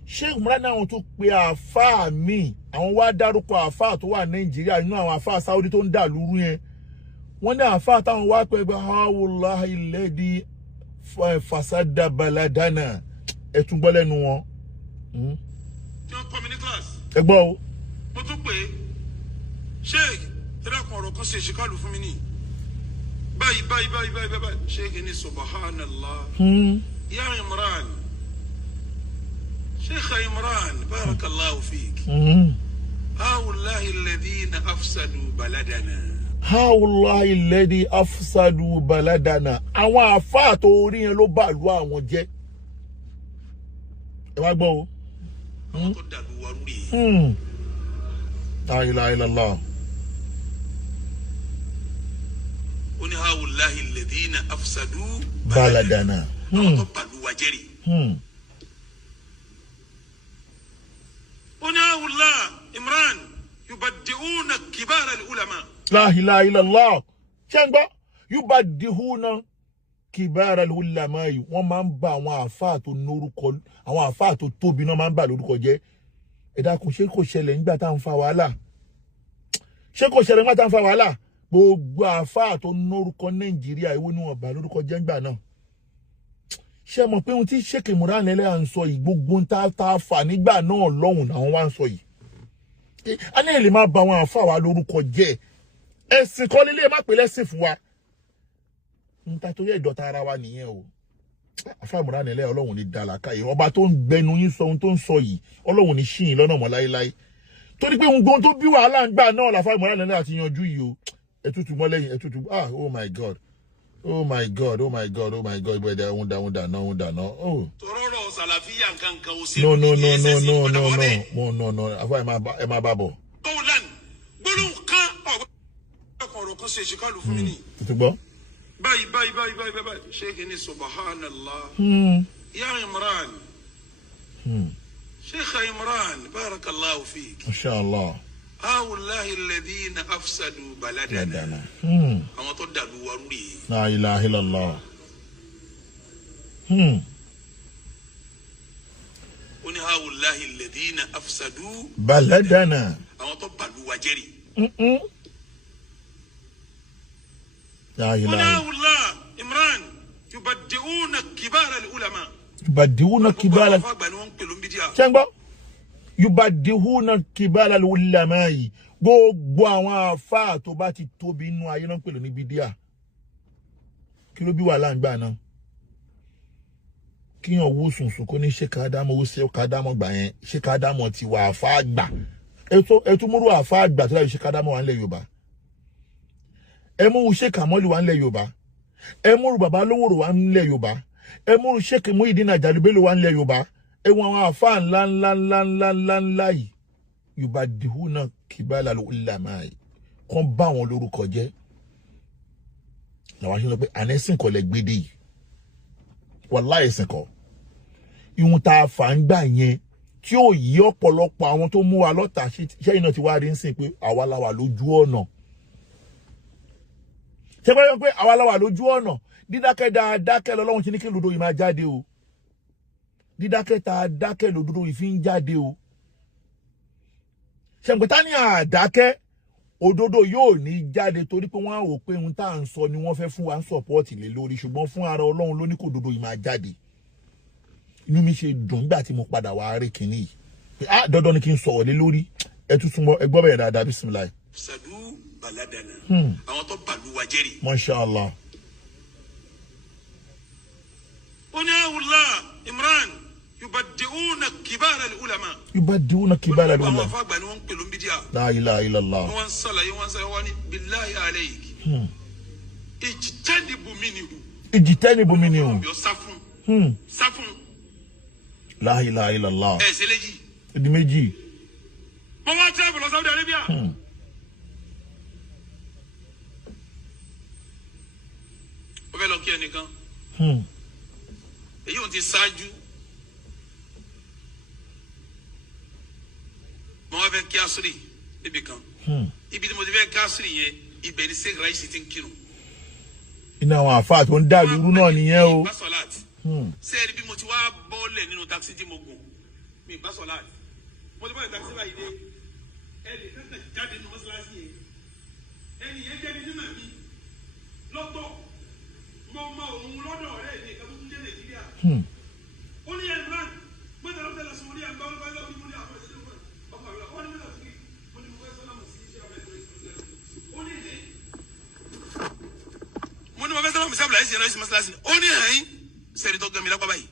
Sheikh Imran àwọn tó pe àfáà mi, àwọn wá dárúkọ àfáà tó wà Nàìjíríà nínú àwọn àfáà Saudi tó ń dà lúrú yẹn. Wọ́n ní àfáà táwọn wá pé هؤلاء الذين فسد بلدنا. Ẹ tún gbọ́ lẹ́nu wọn. Tí wọ́n kọ́ mi ní kíláàsì. Ẹ gbọ́ o. Mo tún pè é. Sheikh, ẹ dákun ọ̀rọ̀ kan ṣe ìṣìkálù fún mi ní. Báyìí. Sheikh ní subhanallah. Ya Imran. Sheikh Imran, barakallahu fik. هؤلاء الذين أفسدوا بلدنا. هؤلاء الذين أفسدوا بلدنا. Àwọn àfáà tó orí yẹn ló bá lu àwọn jẹ́. Ẹ wá gbọ́ o. Àwọn tó dàlú wa rú rèé. La ilaha illallah. Oni هؤلاء الذين أفسدوا بلدنا. Àwọn tó bàlú wa jẹ́ rèé. Oni هؤلاء Imran يبدئون كبار العلماء. La ilaha illallah. Ṣẹ́ngbọ́, yubadihuna kibara al-ulama yìí. Wọ́n máa ń bá àwọn àfáà tó lórúkọ, àwọn àfáà tó tóbi náà máa ń bà lórúkọ jẹ́. Ẹ dákun, ṣé kò ṣẹlẹ̀ nígbà tá à ń fa wàhálà? Ṣé kò ṣẹlẹ̀ nígbà tá à ń fa wàhálà? Gbogbo àfáà tó lórúkọ Nàìjíríà ìwé ni wọ́n bà lórúkọ jẹ́ ńgbà náà. Ṣé mọ̀ pé ohun tí Sheikh Imran à ń sọ yìí, gbogbo ń tá fà nígbà náà lọ́hùn àwọn wá ń sọ yìí. A ní èlé máa bà àwọn àfáà wa lórúkọ jẹ́. Ẹ̀sìn kọ́ lílé má pè lẹ́sìn fún wa. Ń ta torí ẹ̀dọ̀ta ara wa nìyẹn o. Àfáà Imran Ọlọ́run ní dàlàkà yìí. Ọba tó ń gbẹnu yín sọ ohun tó ń sọ yìí, Ọlọ́run ní ṣìyìn lọ́nà mọ́ láéláé. Torí pé ohun tó bí wàhálà ń gbà náà làfáà Imran àti yanjú yìí o. Ẹ̀tútù mọ́ lẹ́yìn, ẹ̀tútù. Oh my God. Ìbẹ̀dẹ̀ ohun dáná. Oh. Tọrọrọ Sàlàfíà nǹkan o sí. No. Àfáà ẹ máa bá bọ̀. Qawlan. Gbólóhùn kan ọ̀rọ̀ kan ṣe ìṣìkálù fún mi ní. Tutu gbọ́. Báyìí. Sheikh ní subhanallah. Ya Imran. Sheikh Imran, barakallahu fik. Mashallah. هؤلاء الذين أفسدوا بلدنا. àwọn tó dàlú wa rú rèé. La ilaha illallah. Oni هؤلاء الذين أفسدوا بلدنا. àwọn tó bàlú wa jẹ́ rèé. La Oni ilaha. هؤلاء Imran يبدئون كبار العلماء. Yubadihuna kibala. Ṣẹ́ngbọ́. Yubadihuna kibala al-ulama yìí. Gbogbo àwọn àfáà tó bá ti tóbi inú ayé náà ń pè ní bídíà. Kí ló bí wàhálà ń gbà náà? Kíyàn wo sùnsùn kó ní Sheikh Adamu ó ṣe Adamu gbà yẹn. Sheikh Adamu ti wà àfáà gbà. Ẹ tún múrú àfáà gbà tó láyé Sheikh Adamu wà nílẹ̀ Yorùbá. Ẹ mú Sheikh Amolu wà nílẹ̀ Yorùbá. Ẹ múrú bàbá Lówóró wà nílẹ̀ Yorùbá. ẹ mú Sheikh Muyideen Ajani Bello wá nílẹ̀ Yorùbá ẹ wọn àwọn àfáà ńlá yìí Yorùbá dihuna kibala ulama kan bá wọn lórúkọ jẹ́ làwọn ṣe lọ pé ànẹ́sìn kọ́ lẹ gbédè yìí wàláhì ẹ̀sìn kọ́ ihun tá a fà ń gbà yẹn tí ó yí ọ̀pọ̀lọpọ̀ àwọn tó mú wa lọ́tà ṣẹ́yìn náà ti wá rí ń sìn pé àwa la wà lójú ọ̀nà ṣé bá yọ pé àwa la wà lójú ọ̀nà dídákẹ́ dáadákẹ́ lọ́lọ́run ti ní kí lòdò yìí máa jáde o dídákẹ́ dáadákẹ́ lòdò yìí fi ń jáde o ṣẹ̀ǹpẹ̀tà ní àdákẹ́ òdodo yóò ní jáde torí pé wọ́n á wò pé ohun tá à ń sọ ni wọ́n fẹ́ fún wa ń sọ̀pọ́ọ̀tì lé lórí ṣùgbọ́n fún ara Ọlọ́run ló ní kó òdodo yìí máa jáde inú mi ṣe dùn nígbà tí mo padà wá rí kinní yìí pé dandan ni kí n sọ̀rọ̀ lé lórí ẹ tún súnmọ́ ẹ gbọ́ bẹ̀rẹ̀ dáadáa bismillah. sadu baladana àwọn tó bàlú wa jẹ́rìí. Masha Allah. ó ní àwùlá Imran yubaddi'una kibara al-ulama. yubaddi'una kibara al-ulama. àwọn afáàgbà ni wọ́n ń pè ló ń bí díà. La ilaha illallah. wọ́n sàlàyé wọ́n ní billahi alayk. ijtanibu minhu. sáfún. La ilaha illallah. ẹ ṣe léjì. di méjì. mo wá tẹ́ bùrọ̀ Saudi Arabia. ó fẹ́ lọ kí ẹnìkan. èyí ò ti ṣáájú. mo wá fẹ́ kí asiri níbi kan. ibi tí mo ti fẹ́ kí asiri yẹn ibẹ̀ ni sèkìrà yìí sì ti ń kírun. iná àwọn àfáà tó ń dà lóru náà nìyẹn o. sẹ́ẹ̀rì bí mo ti wá bọ́ọ̀lẹ̀ nínú takisí tí mo gùn mi bá sọ láti mo ti bọ́ọ̀lẹ̀ takisí báyìí dé ẹnì kankan jáde nínú mọ́sálásí yẹn ẹnì yẹn jẹ́ ní nínú mi lọ́tọ̀ mo mọ òun lọ́dọ̀ ọ̀rẹ́ mi ìka tó tún jẹ́ Nàìjíríà ó ní ẹ̀rọ mọ́tà lọ́tẹ̀ lọ sọ̀rọ̀ ní àgbà ọ̀rọ̀ báyọ̀ ní mo ní àpò ìṣẹ́lẹ̀ ọkọ̀ àwẹ̀ ó ní mọ́tà tó kí mo ní mo fẹ́ sọ́nà mo sí iṣẹ́ abẹ́ ó ní ẹ̀ mo ní mo fẹ́ sọ́nà mo sí abẹ́ ìṣẹ́ mọ́sálásí ó ní ẹ̀yìn sẹ́ni tó gbẹ̀mí lápá báyìí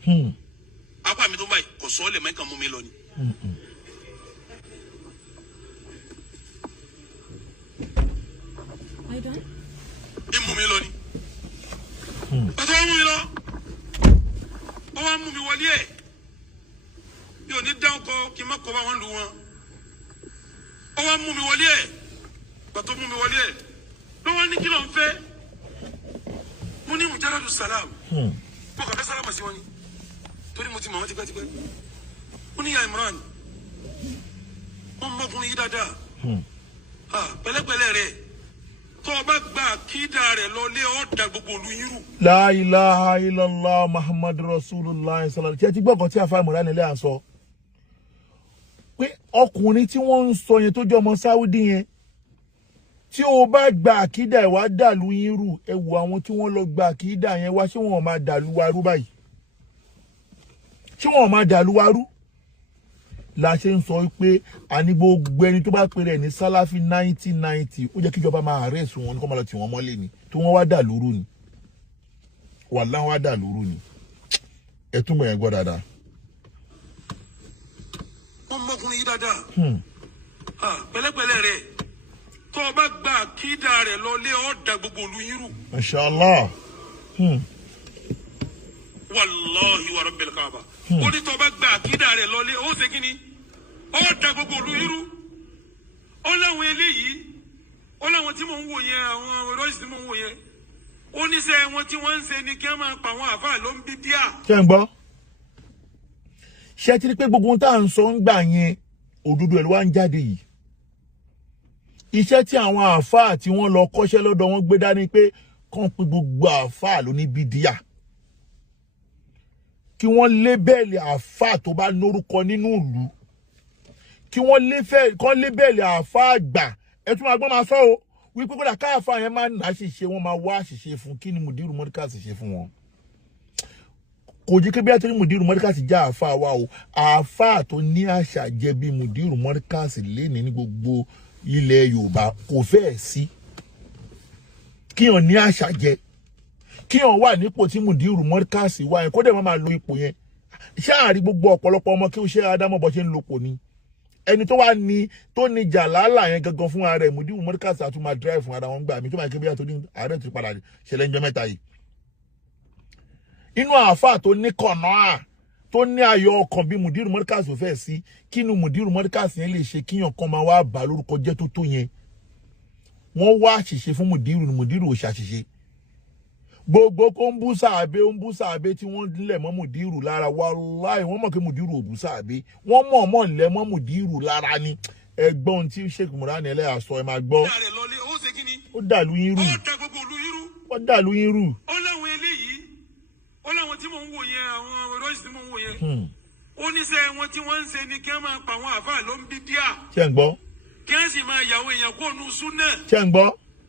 apá mi tó báyìí kò sọ ọ́ lè mẹ́kàn mú mi lọ ni. ìmú mi lọ ni. pàtó wọn mú mi lọ wọn wá mú mi wọlé ẹ mi ò ní dá ọkọ kí n má kọ bá wọn lù wọn wọn wá mú mi wọlé ẹ pàtó mú mi wọlé ẹ lọ́wọ́ ní kí ló ń fẹ́ mo ní mujarradu salam. Mo kàn fẹ́ sálámà sí wọn ni torí mo ti mọ̀ wọ́n tipẹ́tipẹ́ ó ní ya Imran wọ́n mọ́kùnrin yìí dáadáa pẹ̀lẹ́pẹ̀lẹ́ rẹ̀ tó o bá gba àkídà rẹ̀ lọlé ọ́ da gbogbo olú yín rú. La ilaha illallah Muhammad Rasulullah sallallahu alaihi wasallam tí gbọ́kàn tí àfa ìmọ̀ràn nílé à ń sọ pé ọkùnrin tí wọ́n ń sọ yẹn tó jẹ́ ọmọ Sáúdí yẹn tí o bá gba àkídà ìwà dàlú yín rú ẹ wo àwọn tí wọ́n lọ gba àkídà yẹn wá ṣé wọ́n máa dàlú wa rú báyìí ṣé wọ́n máa dàlú wa rú la ṣe ń sọ pé àní gbogbo ẹni tó bá pèrè ní Sálàfí 1990 ó jẹ́ kíjọba máa arrest wọn ní kó máa lọ tì wọ́n mọ́lé ni tí wọ́n wá dàlú rú ni wàláhì wá dàlú rú ni ẹ túnbọ̀ yẹn gbọ́ dáadáa. wọ́n mọ́kùnrin yìí dáadáa pẹ̀lẹ́pẹ̀lẹ́ rẹ̀ tó o bá gba àkídà rẹ̀ lọlé ọ́ da gbogbo olú yín rú. Masha Allah. Wallahi wa rabbil Kaaba. ó ní tó o bá gba àkídà rẹ̀ lọlé ó ṣe kí ni ọ́ da gbogbo olú yín rú. ó láwọn eléyìí ó láwọn tí mò ń wò yẹn àwọn olóyìn tí mò ń wò yẹn ó níṣẹ́ wọn tí wọ́n ń ṣe ni kí wọ́n máa pa àwọn àfáà ló ń bí díà. ṣé ń gbọ́ ṣé ti rí pé gbogbo ohun tá à ń sọ ń gbà yẹn òdodo ẹ̀ ló wá ń jáde yìí iṣẹ́ tí àwọn àáfàá tí wọ́n lọ kọ́ṣẹ́ lọ́dọ̀ wọn gbé dání pé kàn pé gbogbo àáfàá ló ní bídíà kí wọ́n lébẹ̀lì àáfàá tó bá lórúkọ nínú ìlú kí wọ́n lébẹ̀lì àáfàá àgbà ẹ tún máa gbọ́n máa sọ o wípé kódà káàfàá yẹn máa ń àṣìṣe wọn máa wá àṣìṣe fún kí ni mùdírù mọ́díkàsì ṣe fún wọn kò jí kébí àtúrí mùdírù mọ́díkàsì já àáfàá wa o àáfàá tó ní àṣà jẹ bí mùdírù mọ́díkàsì lénìí ní gbogbo ilẹ̀ Yorùbá kò fẹ́ẹ̀ sí kíyàn ní àṣà jẹ kíyàn wà nípò tí mùdírù mọ́díkàsì wà yẹn kó dẹ̀ máa lo ipò yẹn ṣáàrí gbogbo ọ̀pọ̀lọpọ̀ ọmọ kí ó ṣe adámọ̀bọ ṣe ń lopò ni ẹni tó wà ní tó ní jàlálà yẹn gangan fún ara ẹ̀ mùdírù mọ́díkàsì àtún máa drive fún ara wọn gbà mí tó máa kébí àtúndì ààrẹ tó padà ṣẹlẹ̀ ń jọ mẹ́ta yìí inú àáfà tó ní kọ̀nà tó ní ayọ̀ ọkàn bí mùdírù mọ́ríkàsì ò fẹ́ sí kínú mùdírù mọ́ríkàsì yẹn lè ṣe kíyàn kan máa wá bà lórúkọ jẹ́ tó yẹn wọ́n wá àṣìṣe fún mùdírù ò ṣàṣìṣe gbogbo kó ń bú sàbẹ tí wọ́n lẹ̀ mọ́ mùdírù lára wàláì wọ́n mọ̀ kí mùdírù ò bú sàbẹ wọ́n mọ̀ lẹ̀ mọ́ mùdírù lára ni ẹgbọ́n tí Sheikh Murani Eleha sọ ẹ máa gbọ́ ó dàlú yín rú ó dàlú yín rú. ó láwọn eléyìí ó láwọn tí mò ń wò yẹn àwọn rọ́ọ̀sì tí mò ń wò yẹn ó níṣẹ́ wọn tí wọ́n ń ṣe ni kí wọ́n máa pa àwọn àfáà ló ń bí díà. ṣé ń gbọ́. kí wọ́n sì máa yàwó èèyàn kó nu súnà. ṣé ń gbọ́.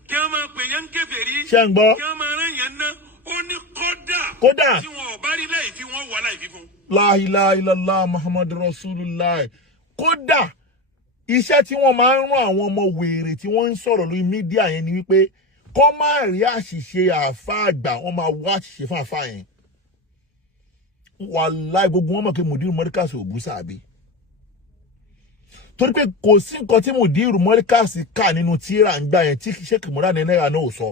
kí wọ́n máa pè yẹn ń kèfèrí. ṣé ń gbọ́. kí wọ́n máa rán yẹn ná ó ní kódà tí wọn ò bá rí láì fi wọ́n wà láì fi fún. La ilaha illallah Muhammadu Rasulullah kódà iṣẹ́ tí wọ́n máa ń rán àwọn ọmọ wèrè tí wọ́n ń sọ̀rọ̀ lórí mídíà yẹn ni wípé kọ́ máa rí àṣìṣe àáfàá àgbà wọ́n máa wá àṣìṣe fún àáfàá yẹn wàláì gbogbo wọn mọ̀ pé mùdírù mọ́ríkàsì ò bú sàbí torí pé kò sí nǹkan tí mùdírù mọ́ríkàsì kà nínú tíra ń gbà yẹn tí Sheikh Murani Eleha náà ò sọ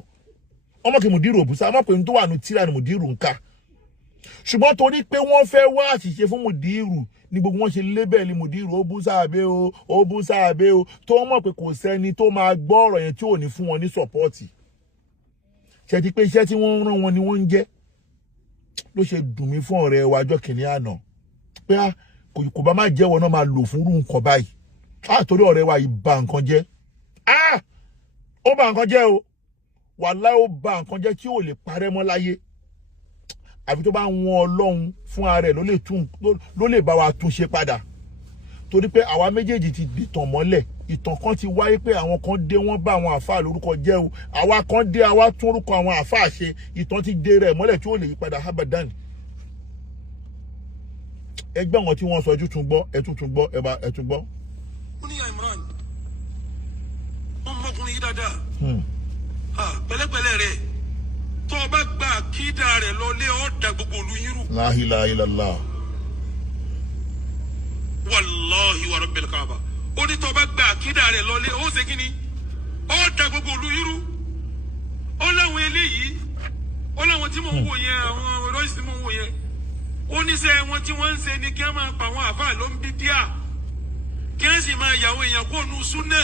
ọmọ kí mùdírù ò bú sàbí ọmọ pé n tó wà ní tíra ni mùdírù ń kà ṣùgbọ́n torí pé wọ́n fẹ́ wá àṣìṣe fún mùdírù ní gbogbo wọn ṣe lébẹ̀lì mùdírù ó bú sàbẹ́ ó bú sàbẹ́ o tó wọ́n mọ̀ pé kò sẹ́ni tó máa gbọ́ ọ̀rọ̀ yẹn tí ò ní fún wọn ní sọ́pọ́ọ̀tì ṣe ti pé iṣẹ́ tí wọ́n ń rán wọn ni wọ́n ń jẹ́ ló ṣe dùn mí fún ọ̀rẹ́ wa ọjọ́ kìíní àná pé kò bá má jẹ́wọ́ náà máa lò fún irú nǹkan báyìí torí ọ̀rẹ́ wa yìí bà nǹkan jẹ́ ó bà nǹkan jẹ́ o wàláhì ó bà nǹkan jẹ́ tí ò lè parẹ́ mọ́ láyé àbí tó bá wọn Ọlọ́run fún ara ẹ̀ ló lè bá wa tún ṣe padà torí pé àwa méjèèjì ti dìtàn mọ́lẹ̀ ìtàn kan ti wáyé pé àwọn kan dé wọ́n bá àwọn àfáà lórúkọ jẹ́ o àwa kan dé àwa tún orúkọ àwọn àfáà ṣe ìtàn ti dé rẹ̀ mọ́lẹ̀ tí ó lè yí padà abadan ẹgbẹ́ wọn tí wọ́n sọ tún gbọ́ ẹ tún gbọ́ ẹ tún gbọ́. ó ní Imran wọn mọkùnrin yìí dáadáa pẹ̀lẹ́pẹ̀lẹ́ rẹ̀ tó o bá gba àkídà rẹ̀ lọlé ọ̀ dà gbogbo olú yín rú. La ilaha illallah. Wallahi wa rabbil Kaaba ó ní tó o bá gba àkídà rẹ̀ lọlé ó ṣe kíni ọ̀ dà gbogbo olú yín rú. ó láwọn eléyìí ó láwọn tí mò ń wò yẹn àwọn rọ́ọ̀sì tí mò ń wò yẹn ó níṣẹ́ wọn tí wọ́n ń ṣe ni kí wọ́n máa pa àwọn àfáà ló ń bí díà kí wọ́n sì máa yàwó èèyàn kó nu súnà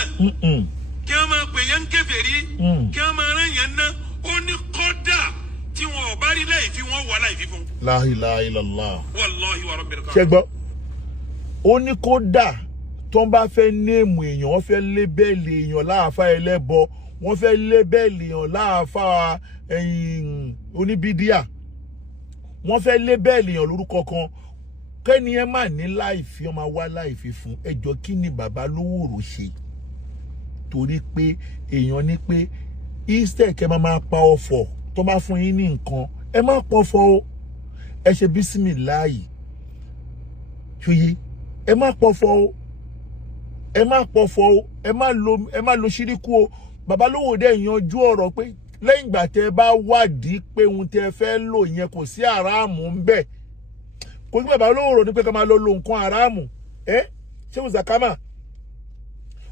kí wọ́n máa pè yẹn ń kèfèrí kí wọ́n máa rán yẹn ná ó ní kódà tí wọn ò bá rí láì fi wọn wà láì fi fún. La ilaha illallah. Wallahi wa rabbil Kaaba. ṣé gbọ́ ó ní kódà tó ń bá fẹ́ néèmù èèyàn wọ́n fẹ́ lébẹ́ẹ̀lì èèyàn láàfáà ẹlẹ́bọ wọ́n fẹ́ lébẹ́ẹ̀lì èèyàn láàfáà oníbídíà wọ́n fẹ́ lébẹ́ẹ̀lì èèyàn lórúkọ kan kẹ́ni ẹ má ní láìfi ọmọ wá láìfi fún ẹjọ́ kí ni bàbá Lówóró ṣe torí pé èèyàn ní pé easter kẹ́ máa pa ọ̀fọ̀ tó bá fún yín ní nǹkan ẹ má pọ̀fọ̀ o ẹ ṣe bísímìláì ṣòye ẹ má pọ̀fọ̀ o ẹ má pọ̀fọ̀ o ẹ má lo ṣíríkù o bàbá Lówóró dẹ̀ yanjú ọ̀rọ̀ pé lẹ́yìn ìgbà tẹ́ bá wádìí pé ohun tẹ́ fẹ́ lò yẹn kò sí àràmù ń bẹ kò sí bàbá Lówóró ní pé ká máa lo nǹkan àràmù ṣé o zakama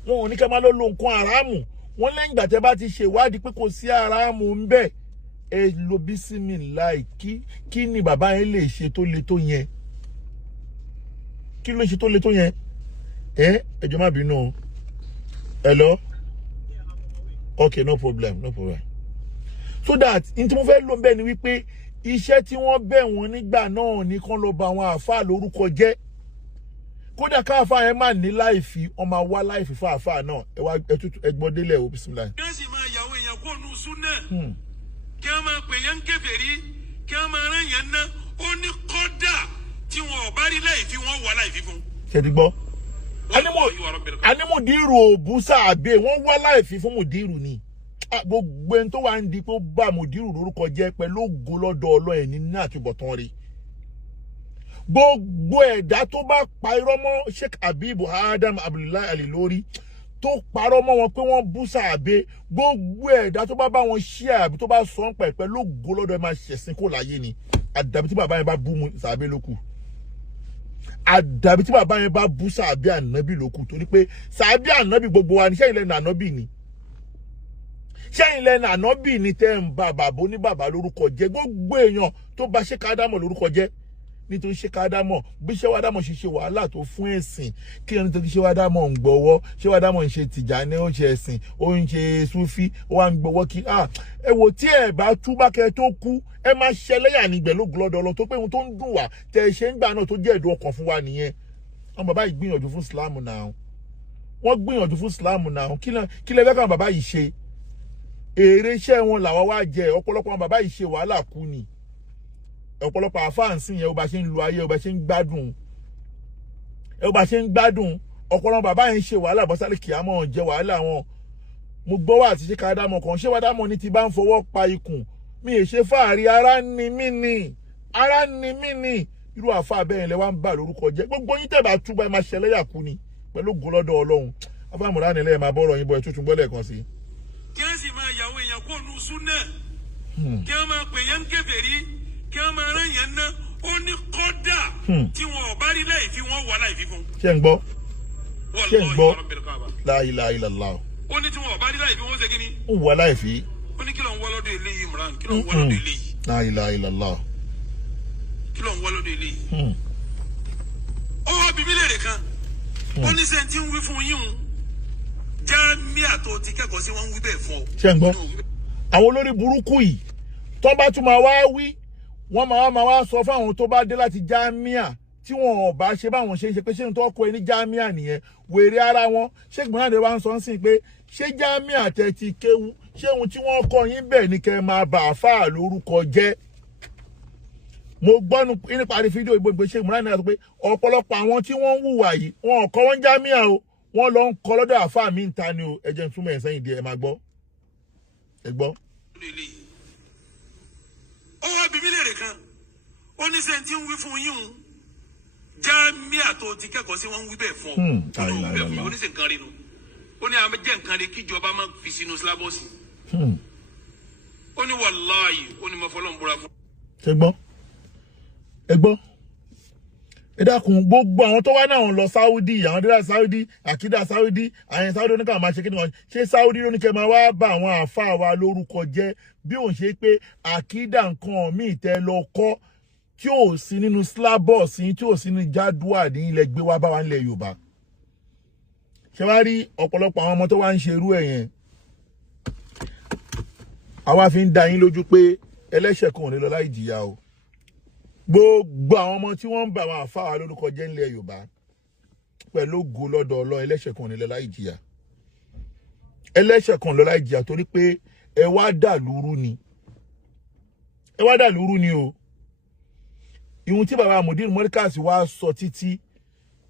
wọn ò ní ká máa lo nǹkan àràmù wọn lẹ́yìn ìgbà tẹ́ bá ti ṣèwádìí pé kò sí àràmù ń bẹ ẹ lo bísímìláì kí ni bàbá yẹn lè ṣe tó le tó yẹn kí ló ṣe tó le tó yẹn ẹjọ má bínú hello okay no problem so that in tí mo fẹ́ lò bẹ́ẹ̀ ni wípé iṣẹ́ tí wọ́n bẹ̀ wọ́n nígbà náà ní kán lọ bá àwọn àáfàá lórúkọ jẹ́ kódà káàfàá yẹn má ní láìfi ọmọ wa láìfi fún àáfàá náà ẹgbọ́n délẹ̀ o bismillah. kí wọ́n sì máa yàwó èèyàn kó nu súnà kí wọ́n máa pè yẹn ń kèfèrí kí wọ́n máa rán yẹn ná ó ní kódà tí wọn ò bá rí láìfi wọn wà láìfi fún. ṣe ti gbọ́ anímùdírù òbúsà àbẹ wọ́n wá láìfi fún mùdírù ni gbogbo ẹni tó wà ń di pé ó bá mùdírù lórúkọ jẹ́ pẹ̀lú ògo lọ́dọ̀ Ọlọ́run ní ní àtúbọ̀tán rí gbogbo ẹ̀dá tó bá pa irọ́ mọ́ Sheikh Habibu Adam Abdullahi Ali lórí tó parọ́ mọ́ wọn pé wọ́n bú sàbẹ gbogbo ẹ̀dá tó bá wọn ṣí àbí tó bá sọ ń pẹ̀ pẹ̀lú ògo lọ́dọ̀ ẹ máa ṣẹ̀sìn kó láyé ni àdàbí tí bàbá yẹn bá bú mu sàbẹ lókù àdàbí tí bàbá yẹn bá bú sàbẹ ànábì lókù torí pé sàbẹ ànábì gbogbo wa ní sẹ́yìn lẹ́nu ànábì ni sẹ́yìn lẹ́nu ànábì ni tẹ́ ń bá bàbá oníbàbá lórúkọ jẹ́ gbogbo èèyàn tó bà Sheikh Adamu lórúkọ jẹ́ nítorí Sheikh Adamu bí Sheikh Adamu ṣe wàhálà tó fún ẹ̀sìn kí ẹni tó ti Sheikh Adamu ń gbọ́wọ́ Sheikh Adamu ń ṣe Tìjàní ó ń ṣe ẹ̀sìn ó ń ṣe Sufi ó wá ń gbọ́wọ́ kí ẹ wò tí ẹ bá túbá kẹ́ tó kú ẹ má ṣẹlẹ́yà nígbẹ̀ ló glọ́dọ̀ lọ tó pé ohun tó ń dùn wá tẹ̀ ṣe ń gbà náà tó jẹ́ ẹ̀dùn ọkàn fún wa nìyẹn àwọn bàbá yìí gbìyànjú fún Islam náà wọ́n gbìyànjú fún Islam náà kí lẹ fẹ́ káwọn bàbá yìí ṣe èrè iṣẹ́ wọn làwọn wá jẹ ọ̀pọ̀lọpọ̀ àwọn bàbá yìí ṣe wàhálà kú ni ọ̀pọ̀lọpọ̀ àfáànsìn yẹn ó bá ṣe ń lo ayé ó bá ṣe ń gbádùn ọ̀pọ̀lọpọ̀ bàbá yẹn ṣe wàhálà bọ́sálẹ̀ kìámọ̀ jẹ wàhálà wọn mo gbọ́ wà àti Sheikh Adamu kan Sheikh Adamu ní ti bá ń fọwọ́ pa ikùn mi ì ṣe fáàrí ara ni mí ni irú àfáà bẹ́ẹ̀ lẹ wá ń bà lórúkọ jẹ́ gbogbo yín tẹ́ bá túbọ̀ ẹ máa ṣẹlẹ́yà kú ni pẹ̀lú gòlọ́dọ̀ Ọlọ́run afáàmùrà nílẹ̀ máa bọ́rọ̀ yín bọ̀ ẹ̀ tuntun gbọ́lẹ̀ kan sí. kí wọ́n sì máa yàwó èèyàn kó nu súnà kí wọ́n máa pè yẹn ń kèfèrí kí wọ́n máa rán yẹn ná ó ní kọ́dà tí wọn ò bá rí láì fi wọ́n wà láì fi fún. ṣé ń gbọ́ la ilaha illallah. ó ní tí wọn ò bá rí láì fi wọ́n ṣe kí ni. ó wà láì fi. ó ní kí ló ń wọ́ lọ́dọ̀ eléyìí Imran kí ló ń wọ́ lọ́dọ̀ eléyìí. la ilaha illallah. kí ló ń wọ́ lọ́dọ̀ eléyìí. ó wá bíbí léèrè kan ó ní sẹ́ńtì ń wí fún yín o jámíà tó ti kẹ́kọ̀ọ́ sí wọ́n ń wí bẹ́ẹ̀ fún ọ. ṣé ń gbọ́ àwọn olórí burúkú yìí tó bá tún máa wá wí wọ́n máa wá sọ fáwọn tó bá dé láti jámíà tí wọn ò bá ṣe báwọn ṣe ń ṣe pé ṣé n tó kọ ẹ ní jámíà nìyẹn wèrè ara wọn Sheikh Gbọ̀nádé wa ń sọ ń sìn pé ṣé jámíà tẹ ti kéwu ṣé ohun tí wọ́n kọ yín bẹ́ẹ̀ ni kẹ́ máa bà àfáà lórúkọ jẹ́ mo gbọ́nu nípa àrí fídíò ìgbòho Sheikh Gbọ̀nádé náà sọ pé ọ̀pọ̀lọpọ̀ àwọn tí wọ́n ń hùwà yìí wọn ò kọ́ wọn jámíà o wọ́n lọ ń kọ lọ́dọ̀ àfáà mi ń ta ni o ẹ jẹ́ n túmọ̀ ẹ̀ sẹ́yìn díẹ̀ ẹ máa gbọ́ ẹ gbọ́. ó wá bíbí léèrè kan ó ní sẹ́ńtì ń wí fún yín o jámíà tó ti kẹ́kọ̀ọ́ sí wọ́n ń wí bẹ́ẹ̀ fún ọ oníṣẹ́ nǹkan rí nu ó ní àwọn jẹ́ nǹkan rí kíjọba máa fi sínú sílábọ̀sì ó ní wàláhì ó ní mo fọlọ́n búra fún. ẹ gbọ́ ẹ dákun gbogbo àwọn tó wá náà lọ Saudi àwọn dẹ́rẹ́ Saudi àkídà Saudi àyẹn Saudi oníkà máa ṣe kí ni wọ́n ṣe Saudi ló ní kẹ́ máa wá bá àwọn àáfàá wa lórúkọ jẹ́ bí òun ṣe pé àkídà nǹkan míì tẹ́ lọ kọ́ tí ò sí nínú syllabus tí ò sí ní jádùá ní ilẹ̀ Gbewa bá wa nílẹ̀ Yorùbá ṣe wá rí ọ̀pọ̀lọpọ̀ àwọn ọmọ tó wá ń ṣe irú ẹ̀ yẹn àwa fi ń dá yín lójú pé ẹlẹ́ṣẹ̀ kan ò ní lọ láì jìyà o gbogbo àwọn ọmọ tí wọ́n ń bá àwọn àfáà wa lórúkọ jẹ́ nílẹ̀ Yorùbá pẹ̀lú ògo lọ́dọ̀ Ọlọ́run ẹlẹ́ṣẹ̀ kan ò ní lọ láì jìyà ẹlẹ́ṣẹ̀ kan ò lọ láì jìyà torí pé ẹ wá dà lúrú ni o ìhun tí bàbá Mudir Morkas wá sọ títí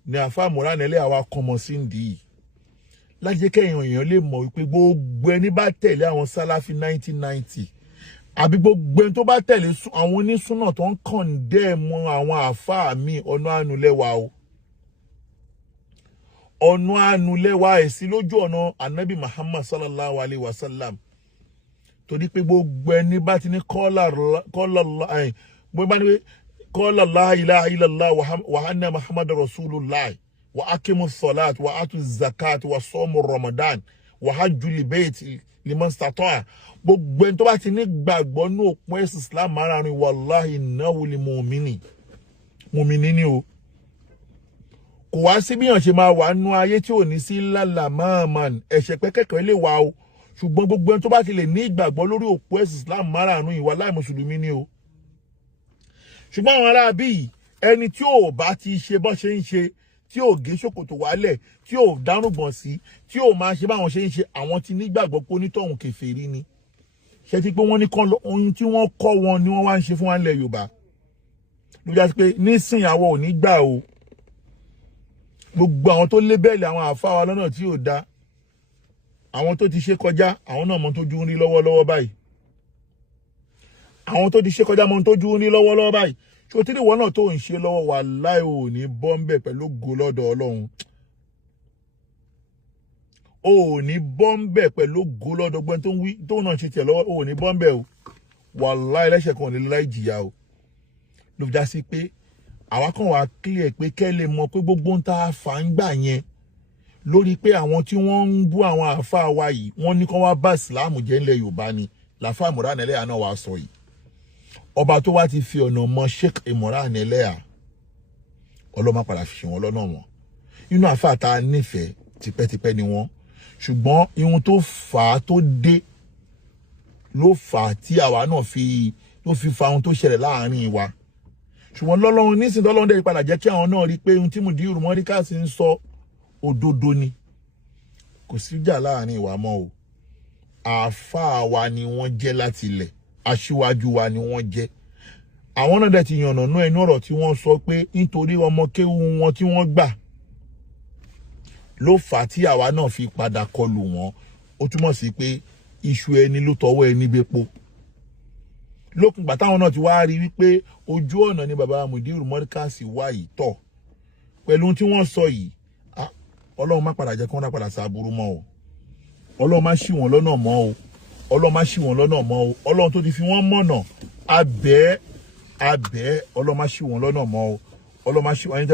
ní àfáà Mọ̀ránẹ́lẹ́ àwa kọmọ sí ndì yìí láti jẹ́ kẹ́yìn èèyàn lè mọ̀ wípé gbogbo ẹni bá tẹ̀lé àwọn Sálàfí 1990 àbí gbogbo ẹni tó bá tẹ̀lé àwọn onísúnà tó ń kọ̀ǹdẹ́ẹ̀mù àwọn àfáà mi ọ̀nà ànulẹ́wà o ọ̀nà ànulẹ́wà ẹ̀sìn lójú ọ̀nà Ànábì Muhammad sallallahu alayhi wa sallam torí pé gbogbo ẹni bá ti ní kọ́lá la ilaha illallah wa anna Muhammad rasulullah wa akimu salat wa atu zakat wa somu Ramadan wa hajjul bayt liman stata'a gbogbo ẹni tó bá ti ní gbàgbọ́ ní òpin ẹ̀sìn Islam márùn-ún wallahi innahu lil mu'mini ni o kò wá sí bí yàn ṣe máa wà nú ayé tí ò ní sí lálàmáàmán ẹ̀ṣẹ̀ pẹ́kẹ́kẹ́ lè wà o ṣùgbọ́n gbogbo ẹni tó bá ti lè ní ìgbàgbọ́ lórí òpó ẹ̀sìn Islam márùn-ún wallahi mùsùlùmí ni o ṣùgbọ́n àwọn ará bí ẹni tí ò bá ti ṣe bọ́ ṣe ń ṣe tí ò gé ṣòkòtò wálẹ̀ tí ò dárúgbọ̀n sí tí ò máa ṣe báwọn ṣe ń ṣe àwọn ti nígbàgbọ́ pé onítọ̀hún kèfèrí ni ṣe ti pé wọ́n ní kan ohun tí wọ́n kọ́ wọn ni wọ́n wá ń ṣe fún wa nílẹ̀ Yorùbá ló já sí pé nísìn àwọn ò ní gbà o gbogbo àwọn tó lé bẹ́ẹ̀lì àwọn àfáà wa lọ́nà tí ò dá àwọn tó ti ṣe kọjá àwọn náà mọ tó ju ń rí lọ́wọ́lọ́wọ́ báyìí àwọn tó ti ṣe kọjá mọ tó ju ń rí lọ́wọ́lọ́wọ́ báyìí ṣó tí ìwọ náà tó ń ṣe lọ́wọ́ wallahi ò ní bọ́m̀bẹ̀ pẹ̀lú ògo lọ́dọ̀ Ọlọ́run ò ní bọ́m̀bẹ̀ pẹ̀lú ògo lọ́dọ̀ gbọ́n tó ń wí tó náà ṣe tiẹ̀ lọ́wọ́ ò ní bọ́m̀bẹ̀ o wallahi ẹlẹ́ṣẹ̀ kan ò ní láì jìyà o ló fi já sí pé àwa kan wà clear pé kẹ́ lè mọ̀ pé gbogbo ń ta fà ń gbà yẹn lórí pé àwọn tí wọ́n ń bú àwọn àáfàá wa yìí wọ́n ní kán wá bá ìsìláàmù jẹ́ ńlẹ̀ Yorùbá ni làáfàá Mọ̀ránẹ́lẹ́ àná wa sọ yìí ọba tó wá ti fi ọ̀nà mọ Sheikh Imran ẹlẹ́yà ọlọ́mọ padà fi wọn lọ́nà wọn inú àfáà tá a nífẹ̀ẹ́ tipẹ́tipẹ́ ni wọ́n ṣùgbọ́n ihun tó fà á tó dé ló fà á tí àwa náà ló fi fa ohun tó ṣẹlẹ̀ láàrin wa ṣùgbọ́n lọ́lọ́run nísìnyí lọ́lọ́run dẹ̀ padà jẹ́ kí àwọn náà rí pé ohun tí Mudiru Mọ́ríkàs ń sọ òdodo ni kò sí jà láàrin wa mọ́ o àáfàá wa ni wọ́n jẹ́ láti ilẹ̀ aṣíwájú wa ni wọ́n jẹ́ àwọn náà dẹ̀ ti yànnàná ẹnu ọ̀rọ̀ tí wọ́n sọ pé nítorí ọmọ kéwu wọn tí wọ́n gbà ló fà á tí àwa náà fi padà kọlù wọn ó túmọ̀ sí pé iṣu ẹni ló tọwọ́ ẹni bépo lókun gbà táwọn náà ti wá rí wípé ojú ọ̀nà ni bàbá Mudiru Mọ́ríkàs wá yìí tọ̀ pẹ̀lú tí wọ́n sọ yìí ọlọ́run má padà jẹ́ kí wọ́n dá padà sáburú mọ́ o ọlọ́run má ṣì wọ́n lọ́nà mọ́ o ọlọ́run má ṣì wọ́n lọ́nà mọ́ o ọlọ́run tó ti fi wọ́n mọ̀nà abẹ́ ọlọ́run má ṣì wọ́n lọ́nà mọ́ o ọlọ́run má ṣì wọ́n ẹni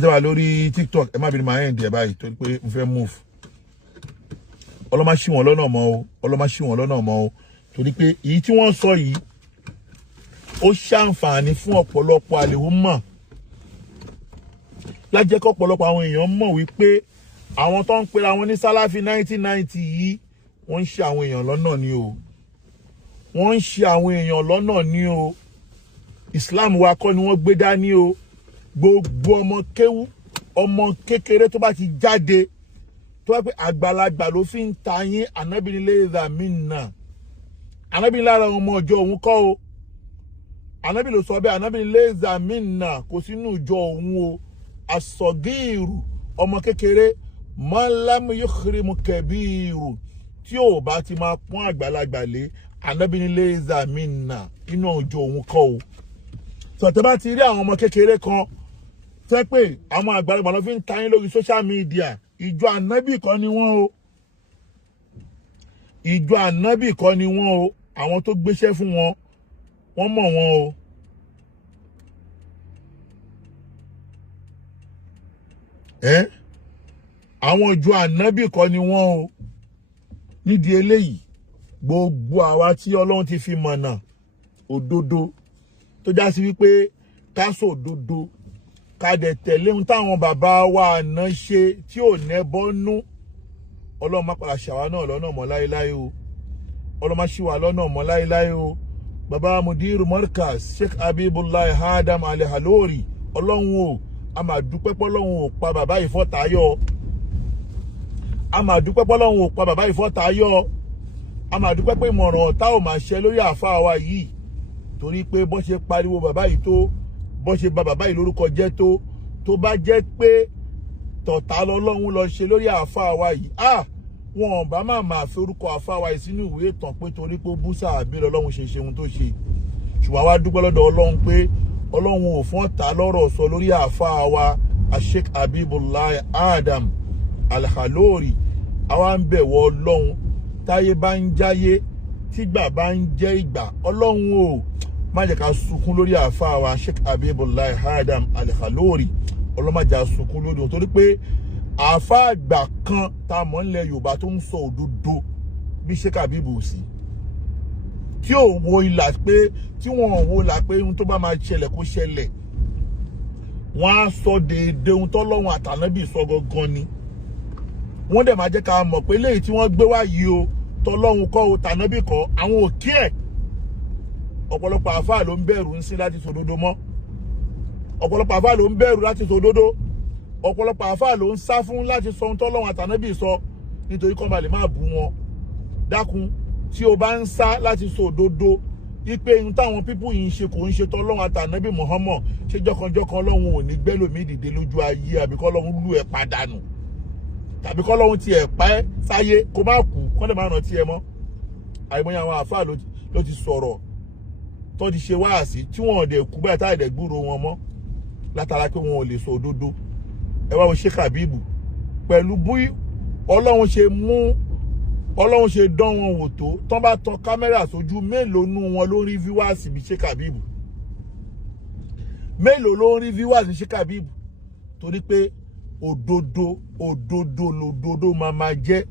tẹ́ wà lórí TikTok ẹ má bínú máa ń dẹ̀ báyìí torí pé mo fẹ́ move ọlọ́run má ṣì wọ́n lọ́nà mọ́ o ọlọ́run má ṣì wọ́n lọ́nà mọ́ o torí pé èyí tí wọ́n sọ yìí ó ṣàǹfààní fún ọ̀pọ̀lọpọ̀ àlèhùnmọ̀ lájẹ́ kọ́pọ̀lọpọ̀ àwọn èèyàn mọ̀ wípé àwọn tó ń pera wọn ní Sálàfí 1990 yìí wọ́n ń ṣe àwọn èèyàn lọ́nà ni o wọ́n ń ṣe àwọn èèyàn lọ́nà ni o Islam wa kọ́ ni wọ́n gbé dání o gbogbo ọmọ kéwú ọmọ kékeré tó bá ti jáde tó bá pé àgbàlagbà ló fi ń ta yín anábìnilé zamina anábìnilé lára ọmọ ọjọ́ òun kọ́ o anábìnilé ló sọ bẹ́ẹ̀ anábìnilé zamina kò sínú ìjọ òun o asọ̀gíìrù ọmọ kékeré mọ́lámù yukhrimu kẹbíìrù tí ò bá ti máa pọ́n àgbàlagbà lé anábìnilé zamina inú ọjọ́ òun kọ́ o sọ̀tẹ́ bá ti rí àwọn ọmọ kékeré kan tẹ́ pé àwọn àgbàlagbà ló fi ń ta yín lórí social media ìjọ ànábì kọ́ ni wọ́n o ìjọ ànábì kọ́ ni wọ́n o àwọn tó gbéṣẹ́ fún wọn wọ́n mọ̀ wọn o àwọn ìjọ ànábì kọ́ ni wọ́n o nídìí eléyìí gbogbo àwa tí Ọlọ́run ti fi mọ̀nà òdodo tó já sí wípé ká sọ òdodo ká dẹ̀ tẹ̀lé ohun táwọn bàbá wa àná ṣe tí ò nẹ́bọ́nú Ọlọ́run má padà ṣàwa náà lọ́nà mọ́ láéláé o Ọlọ́run má ṣì wá lọ́nà mọ́ láéláé o bàbá Mudiru Mọ́ríkàs Sheikh Habibullahi Adam Al-Halori Ọlọ́run o a máa dúpẹ́ pọ́lọ́run ò pa bàbá ìfọ́tayọ́ a máa dúpẹ́ pọ́lọ́run ò pa bàbá ìfọ́tayọ́ a máa dúpẹ́ pé ìmọ̀ràn ọ̀tá ò máa ṣẹ lórí àáfàá wa yìí torí pé bọ́n ṣe pariwo bàbá yìí tó bọ́n ṣe bà bàbá yìí lórúkọ jẹ́ tó bá jẹ́ pé tọ̀tá lọ́lọ́run lọ ṣe lórí àáfàá wa yìí wọn bá máa fi orúkọ àáfàá wa yìí sínú ìwé ìtàn pé torí pé búsà àbí lọ́lọ́run ṣe ohun tó ṣe ṣùgbọ́n wá dúpẹ́ lọ́dọ̀ Ọlọ́run pé Ọlọ́run ò fọ́n ta lọ́rọ̀ sọ lórí àáfàá wa Sheikh Habibullahi Adam Al-Halori àwa ń bẹ̀wọ̀ Ọlọ́run táyé bá ń jáyé tígbà bá ń jẹ́ ìgbà Ọlọ́run o má jẹ́ ká sunkún lórí àáfàá wa Sheikh Habibullahi Adam Al-Halori Ọlọ́run má jẹ́ ká sunkún lórí wọn torí pé àáfàá àgbà kan tá a mọ̀ nílẹ̀ Yorùbá tó ń sọ òdodo bí Sheikh Habibu sí tí ò wo ìlà pé tí wọ́n wo ìlà pé ohun tó bá máa ṣẹlẹ̀ kó ṣẹlẹ̀ wọ́n á sọ déédéé ohun tọ́lọ́run àtànábì sọ gangan ni wọ́n dẹ̀ máa jẹ́ ká mọ̀ pé léyìí tí wọ́n gbé wá yìí o tọ́lọ́run kọ́ o tànábì kọ́ àwọn òkè ẹ̀ ọ̀pọ̀lọpọ̀ àfáà ló ń bẹ̀rù ń sí láti sòdodo mọ́ ọ̀pọ̀lọpọ̀ àfáà ló ń bẹ̀rù láti sòdodo ọ̀pọ̀lọpọ̀ àfáà ló ń sá fún láti sọ ohun tọ́lọ́run àtànábì sọ nítorí kọ́ balẹ̀ máa bú wọn dákun tí o bá ń sá láti sòdodo ipe ohun táwọn pípù yìí ń ṣe kò ń ṣe tọ́lọ́run àtànábì Muhammad ṣé jọkanjọkan Ọlọ́run ò ní gbẹ́lòmí dìde lójú ayé àbí kọ́ Ọlọ́run lù ẹ̀ padànù tàbí kọ́ Ọlọ́run tiẹ̀ pa ẹ́ sáyé kó má kú kọ́ lè má rántí ẹ mọ́ àìmọye àwọn àfáà ló ti sọ̀rọ̀ tó ti ṣe wáàsí tí wọn ò dẹ̀ kú báyìí táì dẹ̀ gbúrò wọn mọ́ látara pé wọn ò lè sọ òdodo ẹ wá wo Sheikh Habibu pẹ̀lú bí Ọlọ́run ṣe dán wọn wò tó tán bá tan kámẹ́rà sójú mélòó nú wọn ló rí viewers bí Sheikh Habibu mélòó ló rí viewers bí Sheikh Habibu torí pé òdodo máa jẹ́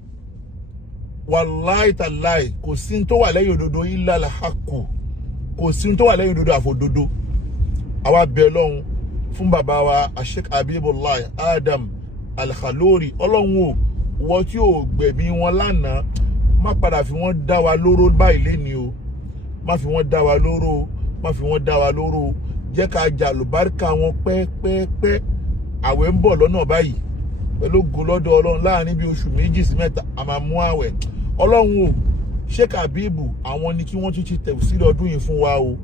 wàláì tàláì kò sí tó wà lẹ́yìn òdodo illa al-haqqu kò sí tó wà lẹ́yìn òdodo àfòdodo. Àwa bẹ̀ Ọlọ́run fún bàbá wa Sheikh Habibullah Adam Al-Khalori. Ọlọ́run o wọ́n tí ò gbẹ̀mí wọn lánàá má padà fi wọ́n dá wa lóró báyìí léni o. Má fi wọ́n dá wa lóró, má fi wọ́n dá wa lóró. Jẹ́ ká jà lùbáríkà wọn pẹ́pẹ́pẹ́. Àwẹ̀ ń bọ̀ lọ́nà báyìí. Pẹ̀lú ògo lọ́dọ̀ Ọlọ́run láàrin bí oṣù 2 sí 3 a máa mú àwẹ̀. Ọlọ́run o Sheikh Habibu àwọn ni kí wọ́n tún ti tẹ̀sílẹ̀ ọdún yìí fún wa o.